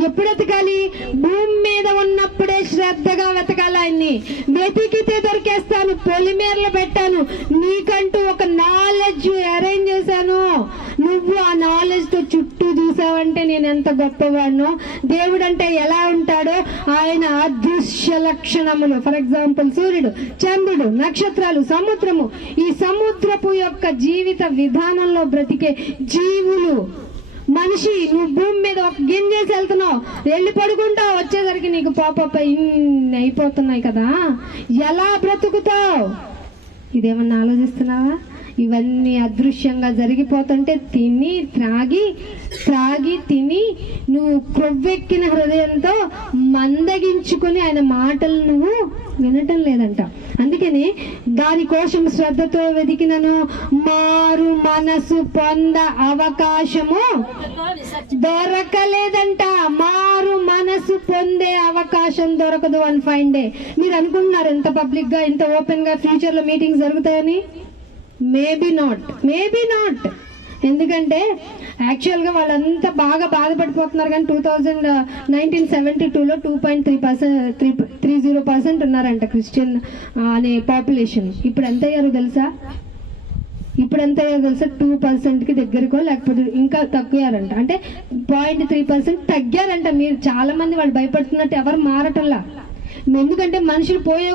ఎప్పుడు వెతకాలి? భూమి మీద ఉన్నప్పుడే శ్రద్ధగా వెతకాలి. ఆయన్ని వెతికితే దొరికేస్తాను. పొలిమేరలు పెట్టాను, నీకంటూ ఒక నాలెడ్జ్ అరేంజ్ చేశాను. నువ్వు ఆ నాలెడ్జ్ తో చుట్టూ చూసావంటే నేను ఎంత గొప్పవాడినో. దేవుడు అంటే ఎలా ఉంటాడో, ఆయన అదృశ్య లక్షణములు, ఫర్ ఎగ్జాంపుల్ సూర్యుడు, చంద్రుడు, నక్షత్రాలు, సముద్రము, ఈ సముద్రపు యొక్క జీవిత విధానంలో బ్రతికే జీవులు, మనిషి. నువ్వు భూమి మీద ఒక గింజేసి వెళ్తున్నావు, వెళ్ళి పడుకుంటావు, వచ్చేసరికి నీకు పాప ఇన్ని అయిపోతున్నాయి కదా, ఎలా బ్రతుకుతావు? ఇదేమన్నా ఆలోచిస్తున్నావా? ఇవన్నీ అదృశ్యంగా జరిగిపోతుంటే తిని త్రాగి తిని నువ్వు కొవ్వెక్కిన హృదయంతో మందగించుకొని ఆయన మాటలు నువ్వు వినటం లేదంట. అందుకని దానికోసం శ్రద్ధతో వెతికినను మారు మనసు పొంద అవకాశము దొరకలేదంట. మారు మనసు పొందే అవకాశం దొరకదు వన్ ఫైన్ డే. మీరు అనుకుంటున్నారు ఇంత పబ్లిక్ గా, ఇంత ఓపెన్ గా ఫ్యూచర్ లో మీటింగ్స్ జరుగుతాయని? Maybe not. ఎందుకంటే యాక్చువల్గా వాళ్ళంతా బాగా బాధపడిపోతున్నారు. కానీ 1972లో 2.30% ఉన్నారంట క్రిస్టియన్ అనే పాపులేషన్. ఇప్పుడు ఎంత అయ్యారో తెలుసా? 2%కి దగ్గరకో లేకపోతే ఇంకా తగ్గారంట. అంటే 0.3% తగ్గారంట. మీరు చాలా మంది వాళ్ళు భయపడుతున్నట్టు ఎవరు మారటంలా. ఎందుకంటే మనుషులు పోయే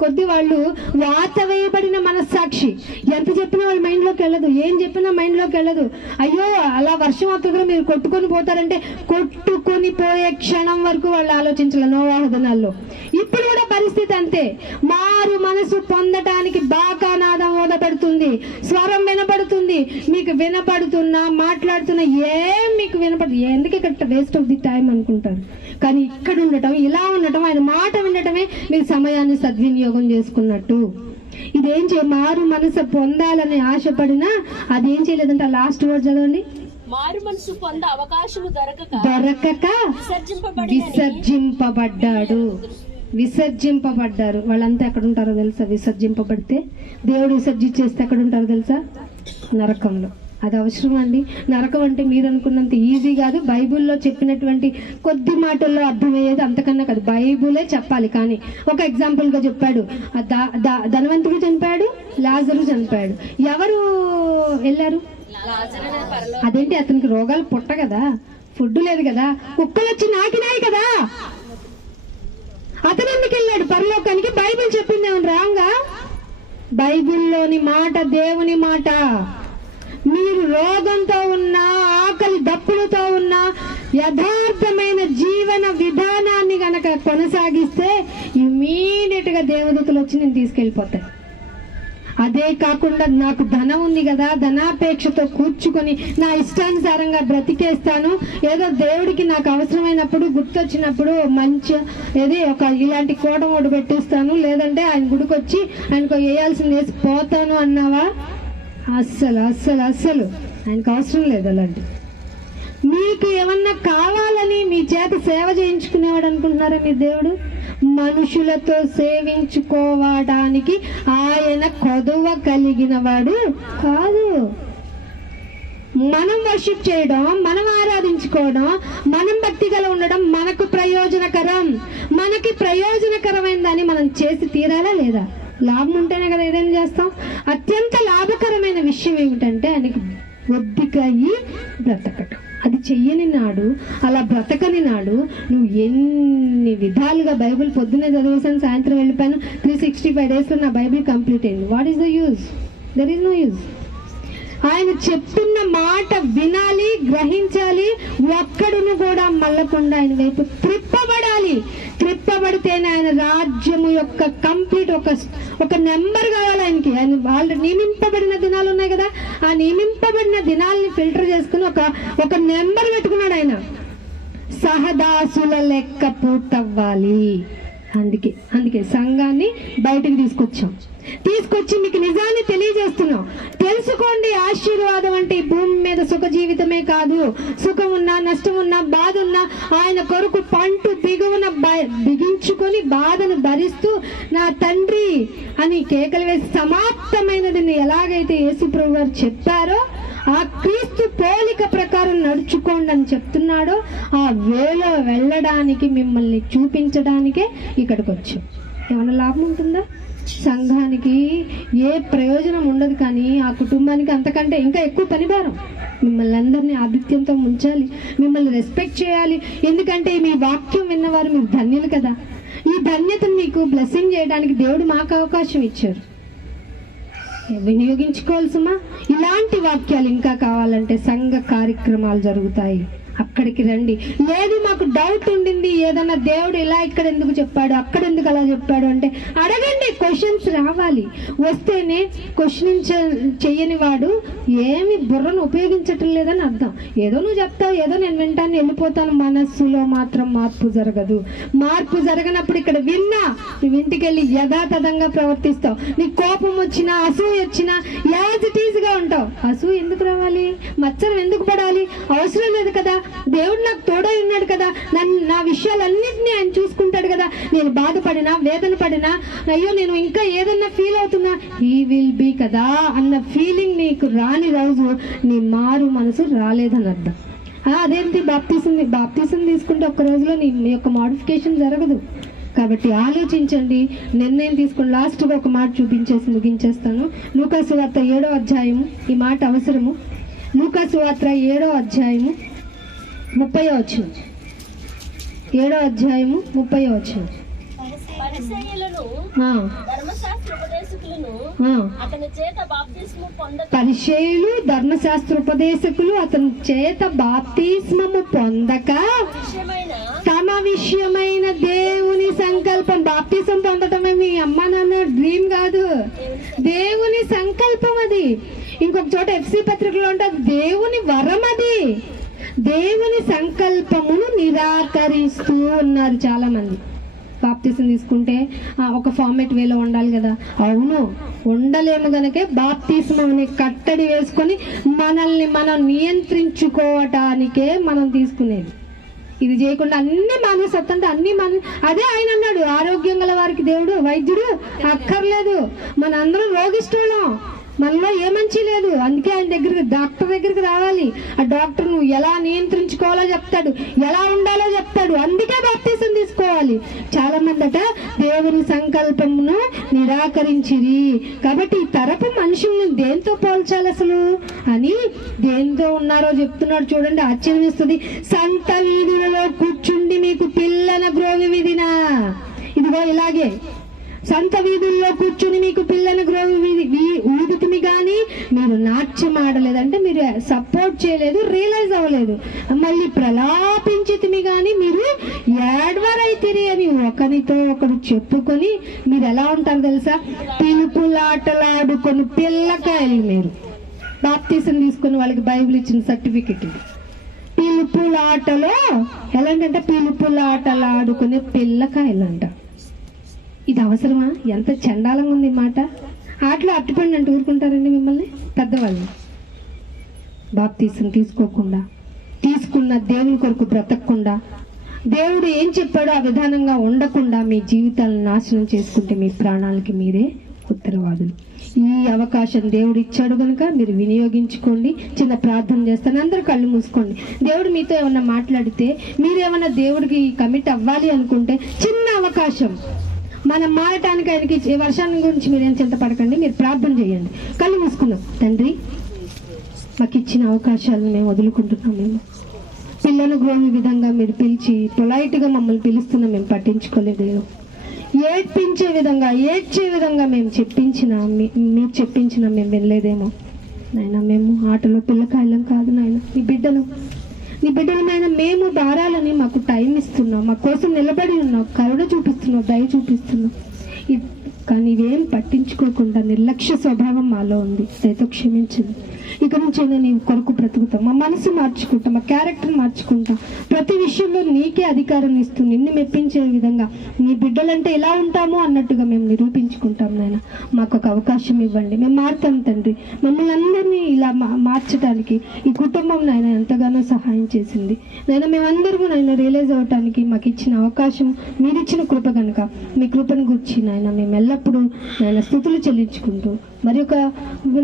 కొద్ది వాళ్ళు వాత వేయబడిన మనస్సాక్షి. ఎంత చెప్పినా వాళ్ళ మైండ్ లోకి వెళ్ళదు, ఏం చెప్పినా మైండ్ లోకి వెళ్ళదు. అయ్యో అలా వర్షం అవుతుందో మీరు కొట్టుకొని పోతారంటే కొట్టుకొని పోయే క్షణం వరకు వాళ్ళు ఆలోచించాలి నోవాహు దినాల్లో. ఇప్పుడు కూడా పరిస్థితి అంతే. మారు మనసు పొందటానికి బాకానాదం ఓదపడుతుంది, స్వరం వినపడుతుంది, మీకు వినపడుతున్నా మాట్లాడుతున్నా ఏం మీకు వినపడుతుంది. ఎందుకు ఇక్కడ వేస్ట్ ఆఫ్ ది టైం అనుకుంటారు. కానీ ఇక్కడ ఉండటం, ఇలా ఉండటం, ఆయన మాట వినటమే మీరు సమయాన్ని సద్వినియోగం చేసుకున్నట్టు. ఇదేం మారు మనసు పొందాలని ఆశపడినా అదేం చేయలేదంట. విశ్లేషణ వర్డ్ చదవండి. మారు మనసు పొంద అవకాశము దొరకక విసర్జింపబడ్డారు. వాళ్ళంతా ఎక్కడ ఉంటారో తెలుసా? విసర్జింపబడితే, దేవుడు విసర్జించేస్తే ఎక్కడ ఉంటారో తెలుసా? నరకంలో. అది అవసరం అండి. నరకం అంటే మీరు అనుకున్నంత ఈజీ కాదు. బైబుల్లో చెప్పినటువంటి కొద్ది మాటల్లో అర్థమయ్యేది అంతకన్నా కాదు, బైబులే చెప్పాలి. కానీ ఒక ఎగ్జాంపుల్ గా చెప్పాడు. ధనవంతుడు చనిపోయాడు, లాజరు చనిపోయాడు. ఎవరు వెళ్ళారు? అదేంటి, అతనికి రోగాలు పుట్ట కదా, ఫుడ్ లేదు కదా, కుక్కలు వచ్చి నాకినాయి కదా, అతను ఎందుకు వెళ్ళాడు పరలోకానికి? బైబిల్ చెప్పింది ఏమన్నా రాంగా? బైబిల్లోని మాట దేవుని మాట. మీరు రోగంతో ఉన్నా, ఆకలి దప్పులతో ఉన్నా, యథార్థమైన జీవన విధానాన్ని గనక కొనసాగిస్తే ఇమ్మీడియట్ గా దేవదూతలు వచ్చి నేను తీసుకెళ్లిపోతాను. అదే కాకుండా నాకు ధనం ఉంది కదా, ధనాపేక్షతో కూర్చుకొని నా ఇష్టానుసారంగా బ్రతికేస్తాను, ఏదో దేవుడికి నాకు అవసరమైనప్పుడు గుర్తొచ్చినప్పుడు మంచి ఏది ఒక ఇలాంటి కోట ఓడి పెట్టిస్తాను, లేదంటే ఆయన గుడికి వచ్చి ఆయనకు వేయాల్సింది వేసి పోతాను అన్నావా? అస్సలు ఆయనకు అవసరం లేదు అలాంటి. మీకు ఏమన్నా కావాలని మీ చేత సేవ చేయించుకునేవాడు అనుకుంటున్నారా మీ దేవుడు? మనుషులతో సేవించుకోవడానికి ఆయన కొదువ కలిగిన వాడు కాదు. మనం వర్షిప్ చేయడం, మనం ఆరాధించుకోవడం, మనం భక్తిగా ఉండడం మనకు ప్రయోజనకరం. మనకి ప్రయోజనకరమైన దాన్ని మనం చేసి తీరాలా లేదా? లాభం ఉంటేనే కదా ఏదైనా చేస్తాం. అత్యంత లాభకరమైన విషయం ఏమిటంటే ఆయనకి ఒద్దికయి బ్రతకటం. అది చెయ్యని నాడు, అలా బ్రతకని నాడు నువ్వు ఎన్ని విధాలుగా బైబిల్ పొద్దున్నే చదివేసాను, సాయంత్రం వెళ్ళిపోయాను, 365 days నా బైబిల్ కంప్లీట్ అయింది. What is the use? There is no use. ఆయన చెప్తున్న మాట వినాలి, గ్రహించాలి, ఒక్కడును కూడా మళ్ళకుండా ఆయన వైపు త్రిప్పబడాలి. త్రిప్పబడితేనే ఆయన రాజ్యము యొక్క కంప్లీట్ ఒక నెంబర్ కావాలి ఆయనకి. ఆయన వాళ్ళు నియమింపబడిన దినాలు ఉన్నాయి కదా, ఆ నియమింపబడిన దినాలని ఫిల్టర్ చేసుకుని ఒక నెంబర్ పెట్టుకున్నాడు ఆయన. సహదాసుల లెక్క పూర్తవ్వాలి. అందుకే సంఘాన్ని బయటకు తీసుకొచ్చి మీకు నిజాన్ని తెలియజేస్తున్నాం. తెలుసుకోండి, ఆశీర్వాదం అంటే ఈ భూమి మీద సుఖ జీవితమే కాదు. సుఖం ఉన్నా, నష్టం ఉన్నా, బాధ ఉన్నా ఆయన కొరకు పంటు బిగువున బిగించుకొని బాధను భరిస్తూ నా తండ్రి అని కేకలు వేసి సమాప్తమైనదని ఎలాగైతే యేసుప్రభు గారు చెప్పారో ఆ క్రీస్తు పోలిక ప్రకారం నడుచుకోండి అని చెప్తున్నాడో ఆ వేలో వెళ్ళడానికి, మిమ్మల్ని చూపించడానికే ఇక్కడికి వచ్చాం. ఏమైనా లాభం ఉంటుందా? సంఘానికి ఏ ప్రయోజనం ఉండదు, కానీ ఆ కుటుంబానికి అంతకంటే ఇంకా ఎక్కువ పనిభారం. మిమ్మల్ని అందరినీ ఆతిథ్యంతో ఉంచాలి, మిమ్మల్ని రెస్పెక్ట్ చేయాలి. ఎందుకంటే మీ వాక్యం విన్నవారు మీరు ధన్యులు కదా. ఈ ధన్యతను మీకు బ్లెస్సింగ్ చేయడానికి దేవుడు మాకు అవకాశం ఇచ్చారు, వినియోగించుకోవాల్సిమా. ఇలాంటి వాక్యాలు ఇంకా కావాలంటే సంఘ కార్యక్రమాలు జరుగుతాయి, అక్కడికి రండి. లేదు మాకు డౌట్ ఉండింది, ఏదన్నా దేవుడు ఇలా ఇక్కడ ఎందుకు చెప్పాడు, అక్కడ ఎందుకు అలా చెప్పాడు అంటే అడగండి. క్వశ్చన్స్ రావాలి. వస్తేనే క్వశ్చన్ చెయ్యని వాడు ఏమి బుర్రను ఉపయోగించటం లేదని అర్థం. ఏదో నువ్వు చెప్తావు, ఏదో నేను వింటాను, వెళ్ళిపోతాను. మనస్సులో మాత్రం మార్పు జరగదు. మార్పు జరగనప్పుడు ఇక్కడ విన్నా నువ్వు ఇంటికి వెళ్ళి యథాతథంగా ప్రవర్తిస్తావు. నీ కోపం వచ్చినా, అసూయ వచ్చినా యాజ్ ఇట్ ఈజ్ గా ఉంటావు. అసూయ ఎందుకు రావాలి? మచ్చరం ఎందుకు పడాలి? అవసరం లేదు కదా. దేవుడు నాకు తోడై ఉన్నాడు కదా, నా విషయాలన్నింటినీ ఆయన చూసుకుంటాడు కదా. నేను బాధపడినా, వేదన పడినా, అయ్యో నేను ఇంకా ఏదన్నా ఫీల్ అవుతున్నా, హీ విల్ బీ కదా అన్న ఫీలింగ్ నీకు రాని రోజు నీ మారు మనసు రాలేదని అర్థం. అదేంటి బాప్తీసం తీసుకుంటే ఒక్క రోజులో నీ యొక్క మోడిఫికేషన్ జరగదు. కాబట్టి ఆలోచించండి, నిర్ణయం తీసుకుని. లాస్ట్గా ఒక మాట చూపించేసి ముగించేస్తాను. లూకా సువార్త 7వ అధ్యాయము. ఈ మాట అవసరము. లూకా సువార్త 7వ అధ్యాయము 30వ వచనం. 7వ అధ్యాయము 30వ వచనం. పరిసయ్యులు ధర్మశాస్త్రోపదేశకులు అతని చేత బాప్తిస్మము పొందక తమ విషయమైన దేవుని సంకల్పం. బాప్తిసం పొందటమే మీ అమ్మ నాన్న డ్రీమ్ కాదు, దేవుని సంకల్పం అది. ఇంకొక చోట FC పత్రికలో ఉంటుంది దేవుని వరం అది. దేవుని సంకల్పమును నిరాకరిస్తూ ఉన్నారు చాలా మంది. బాప్తిసం తీసుకుంటే ఒక ఫార్మేట్ వేలో ఉండాలి కదా. అవును, ఉండలేము గనకే బాప్తిసం అనే కట్టడి వేసుకొని మనల్ని మనం నియంత్రించుకోవటానికే మనం తీసుకునేది. ఇది చేయకుండా అన్ని మానేసత్తంటే అన్ని అదే ఆయన అన్నాడు, ఆరోగ్యం గల వారికి దేవుడు వైద్యుడు అక్కర్లేదు. మన అందరం రోగిష్టం, మనలో ఏ మంచి లేదు. అందుకే ఆయన దగ్గరికి, డాక్టర్ దగ్గరికి రావాలి. ఆ డాక్టర్ నువ్వు ఎలా నియంత్రించుకోవాలో చెప్తాడు, ఎలా ఉండాలో చెప్తాడు. అందుకే బాప్తిసం తీసుకోవాలి. చాలా మంది దేవుని సంకల్పమును నిరాకరించిరి. కాబట్టి ఈ తరపు మనుషుల్ని దేంతో పోల్చాలి అసలు అని, దేంతో ఉన్నారో చెప్తున్నాడు చూడండి. ఆశ్చర్యం వేస్తుంది. సంత వీధులలో కూర్చుండి మీకు పిల్లన గ్రోవి విధినా. ఇదిగో ఇలాగే సంత వీధుల్లో కూర్చుని మీకు పిల్లల గ్రోవి ఊదుతుమి కానీ మీరు నాట్యం ఆడలేదంటే మీరు సపోర్ట్ చేయలేదు, రియలైజ్ అవ్వలేదు. మళ్ళీ ప్రలాపించితిమి కానీ మీరు ఏడ్వరైతిరి అని ఒకరితో ఒకరు చెప్పుకొని మీరు ఎలా ఉంటారు తెలుసా? పిలుపులాటలాడుకొని పిల్లకాయలు. మీరు బాప్తిసం తీసుకుని వాళ్ళకి బైబిల్ ఇచ్చిన సర్టిఫికెట్ ఇది. పిలుపులాటలో ఎలాంటంటే పిలుపులాటలాడుకునే పిల్లకాయలు అంట. ఇది అవసరమా? ఎంత చండాలంగా ఉంది మాట. ఆటలో అట్టుపండి అంటే ఊరుకుంటారండి మిమ్మల్ని పెద్దవాళ్ళు? బాప్తిసం తీసుకోకుండా, తీసుకున్న దేవుని కొరకు బ్రతకకుండా, దేవుడు ఏం చెప్పాడో ఆ విధానంగా ఉండకుండా మీ జీవితాలను నాశనం చేసుకుంటే మీ ప్రాణాలకి మీరే ఉత్తరవాదులు. ఈ అవకాశం దేవుడు ఇచ్చాడు కనుక మీరు వినియోగించుకోండి. చిన్న ప్రార్థన చేస్తాను, అందరూ కళ్ళు మూసుకోండి. దేవుడు మీతో ఏమన్నా మాట్లాడితే, మీరేమన్నా దేవుడికి కమిట్ అవ్వాలి అనుకుంటే చిన్న అవకాశం. మనం మారటానికి ఆయనకి వర్షాన్ని గురించి మీరేం చింతపడకండి, మీరు ప్రార్థన చేయండి. కళ్ళు మూసుకున్నాం. తండ్రి, మాకు ఇచ్చిన అవకాశాలను మేము వదులుకుంటున్నాం. మేము పిల్లలు గ్రోవి విధంగా మీరు పిలిచి పొలైట్గా మమ్మల్ని పిలుస్తున్నాం, మేము పట్టించుకోలేదు. ఏడ్పించే విధంగా, ఏడ్చే విధంగా మేము చెప్పించిన, మీరు చెప్పించిన మేము వినలేదేమో నాయన. మేము ఆటలో పిల్లకాయలం కాదు నాయన, మీ బిడ్డలు. నీ బిడ్డలమైన మేము భారాలని మాకు టైం ఇస్తున్నావు, మా కోసం నిలబడి ఉన్నావు, కరుణ చూపిస్తున్నావు, దయ చూపిస్తున్నావు. కానీ ఇవేం పట్టించుకోకుండా నిర్లక్ష్య స్వభావం మాలో ఉంది. దయతో క్షమించింది. ఇక నుంచైనా నీ కొరకు బ్రతుకుతాం, మా మనసు మార్చుకుంటాం, మా క్యారెక్టర్ మార్చుకుంటాం. ప్రతి విషయంలో నీకే అధికారం ఇస్తూ నిన్ను మెప్పించే విధంగా నీ బిడ్డలంటే ఎలా ఉంటామో అన్నట్టుగా మేము నిరూపించుకుంటాం. నాయన మాకు ఒక అవకాశం ఇవ్వండి, మేము మారుతాం తండ్రి. మమ్మల్ని అందరినీ ఇలా మార్చడానికి ఈ కుటుంబం నాయన ఎంతగానో సహాయం చేసింది. నాయన మేమందరము నాయన రియలైజ్ అవ్వటానికి మాకు ఇచ్చిన అవకాశం, మీరిచ్చిన కృప కనుక మీ కృపను గురించి నాయన మేము ఎల్లప్పుడూ నాయన స్తుతులు చెల్లించుకుంటూ మరి ఒక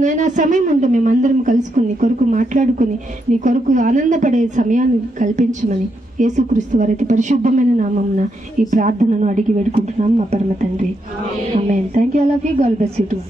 నాయన సమయం ఉంటే మేమందరం కలుసుకుని నీ కొరకు మాట్లాడుకుని నీ కొరకు ఆనందపడే సమయాన్ని కల్పించమని యేసుక్రీస్తు వారి పరిశుద్ధమైన నామమున ఈ ప్రార్థనను అడిగి వేడుకుంటున్నాం మా పరమ తండ్రి. ఆమేన్. Thank you all of you. God bless you to.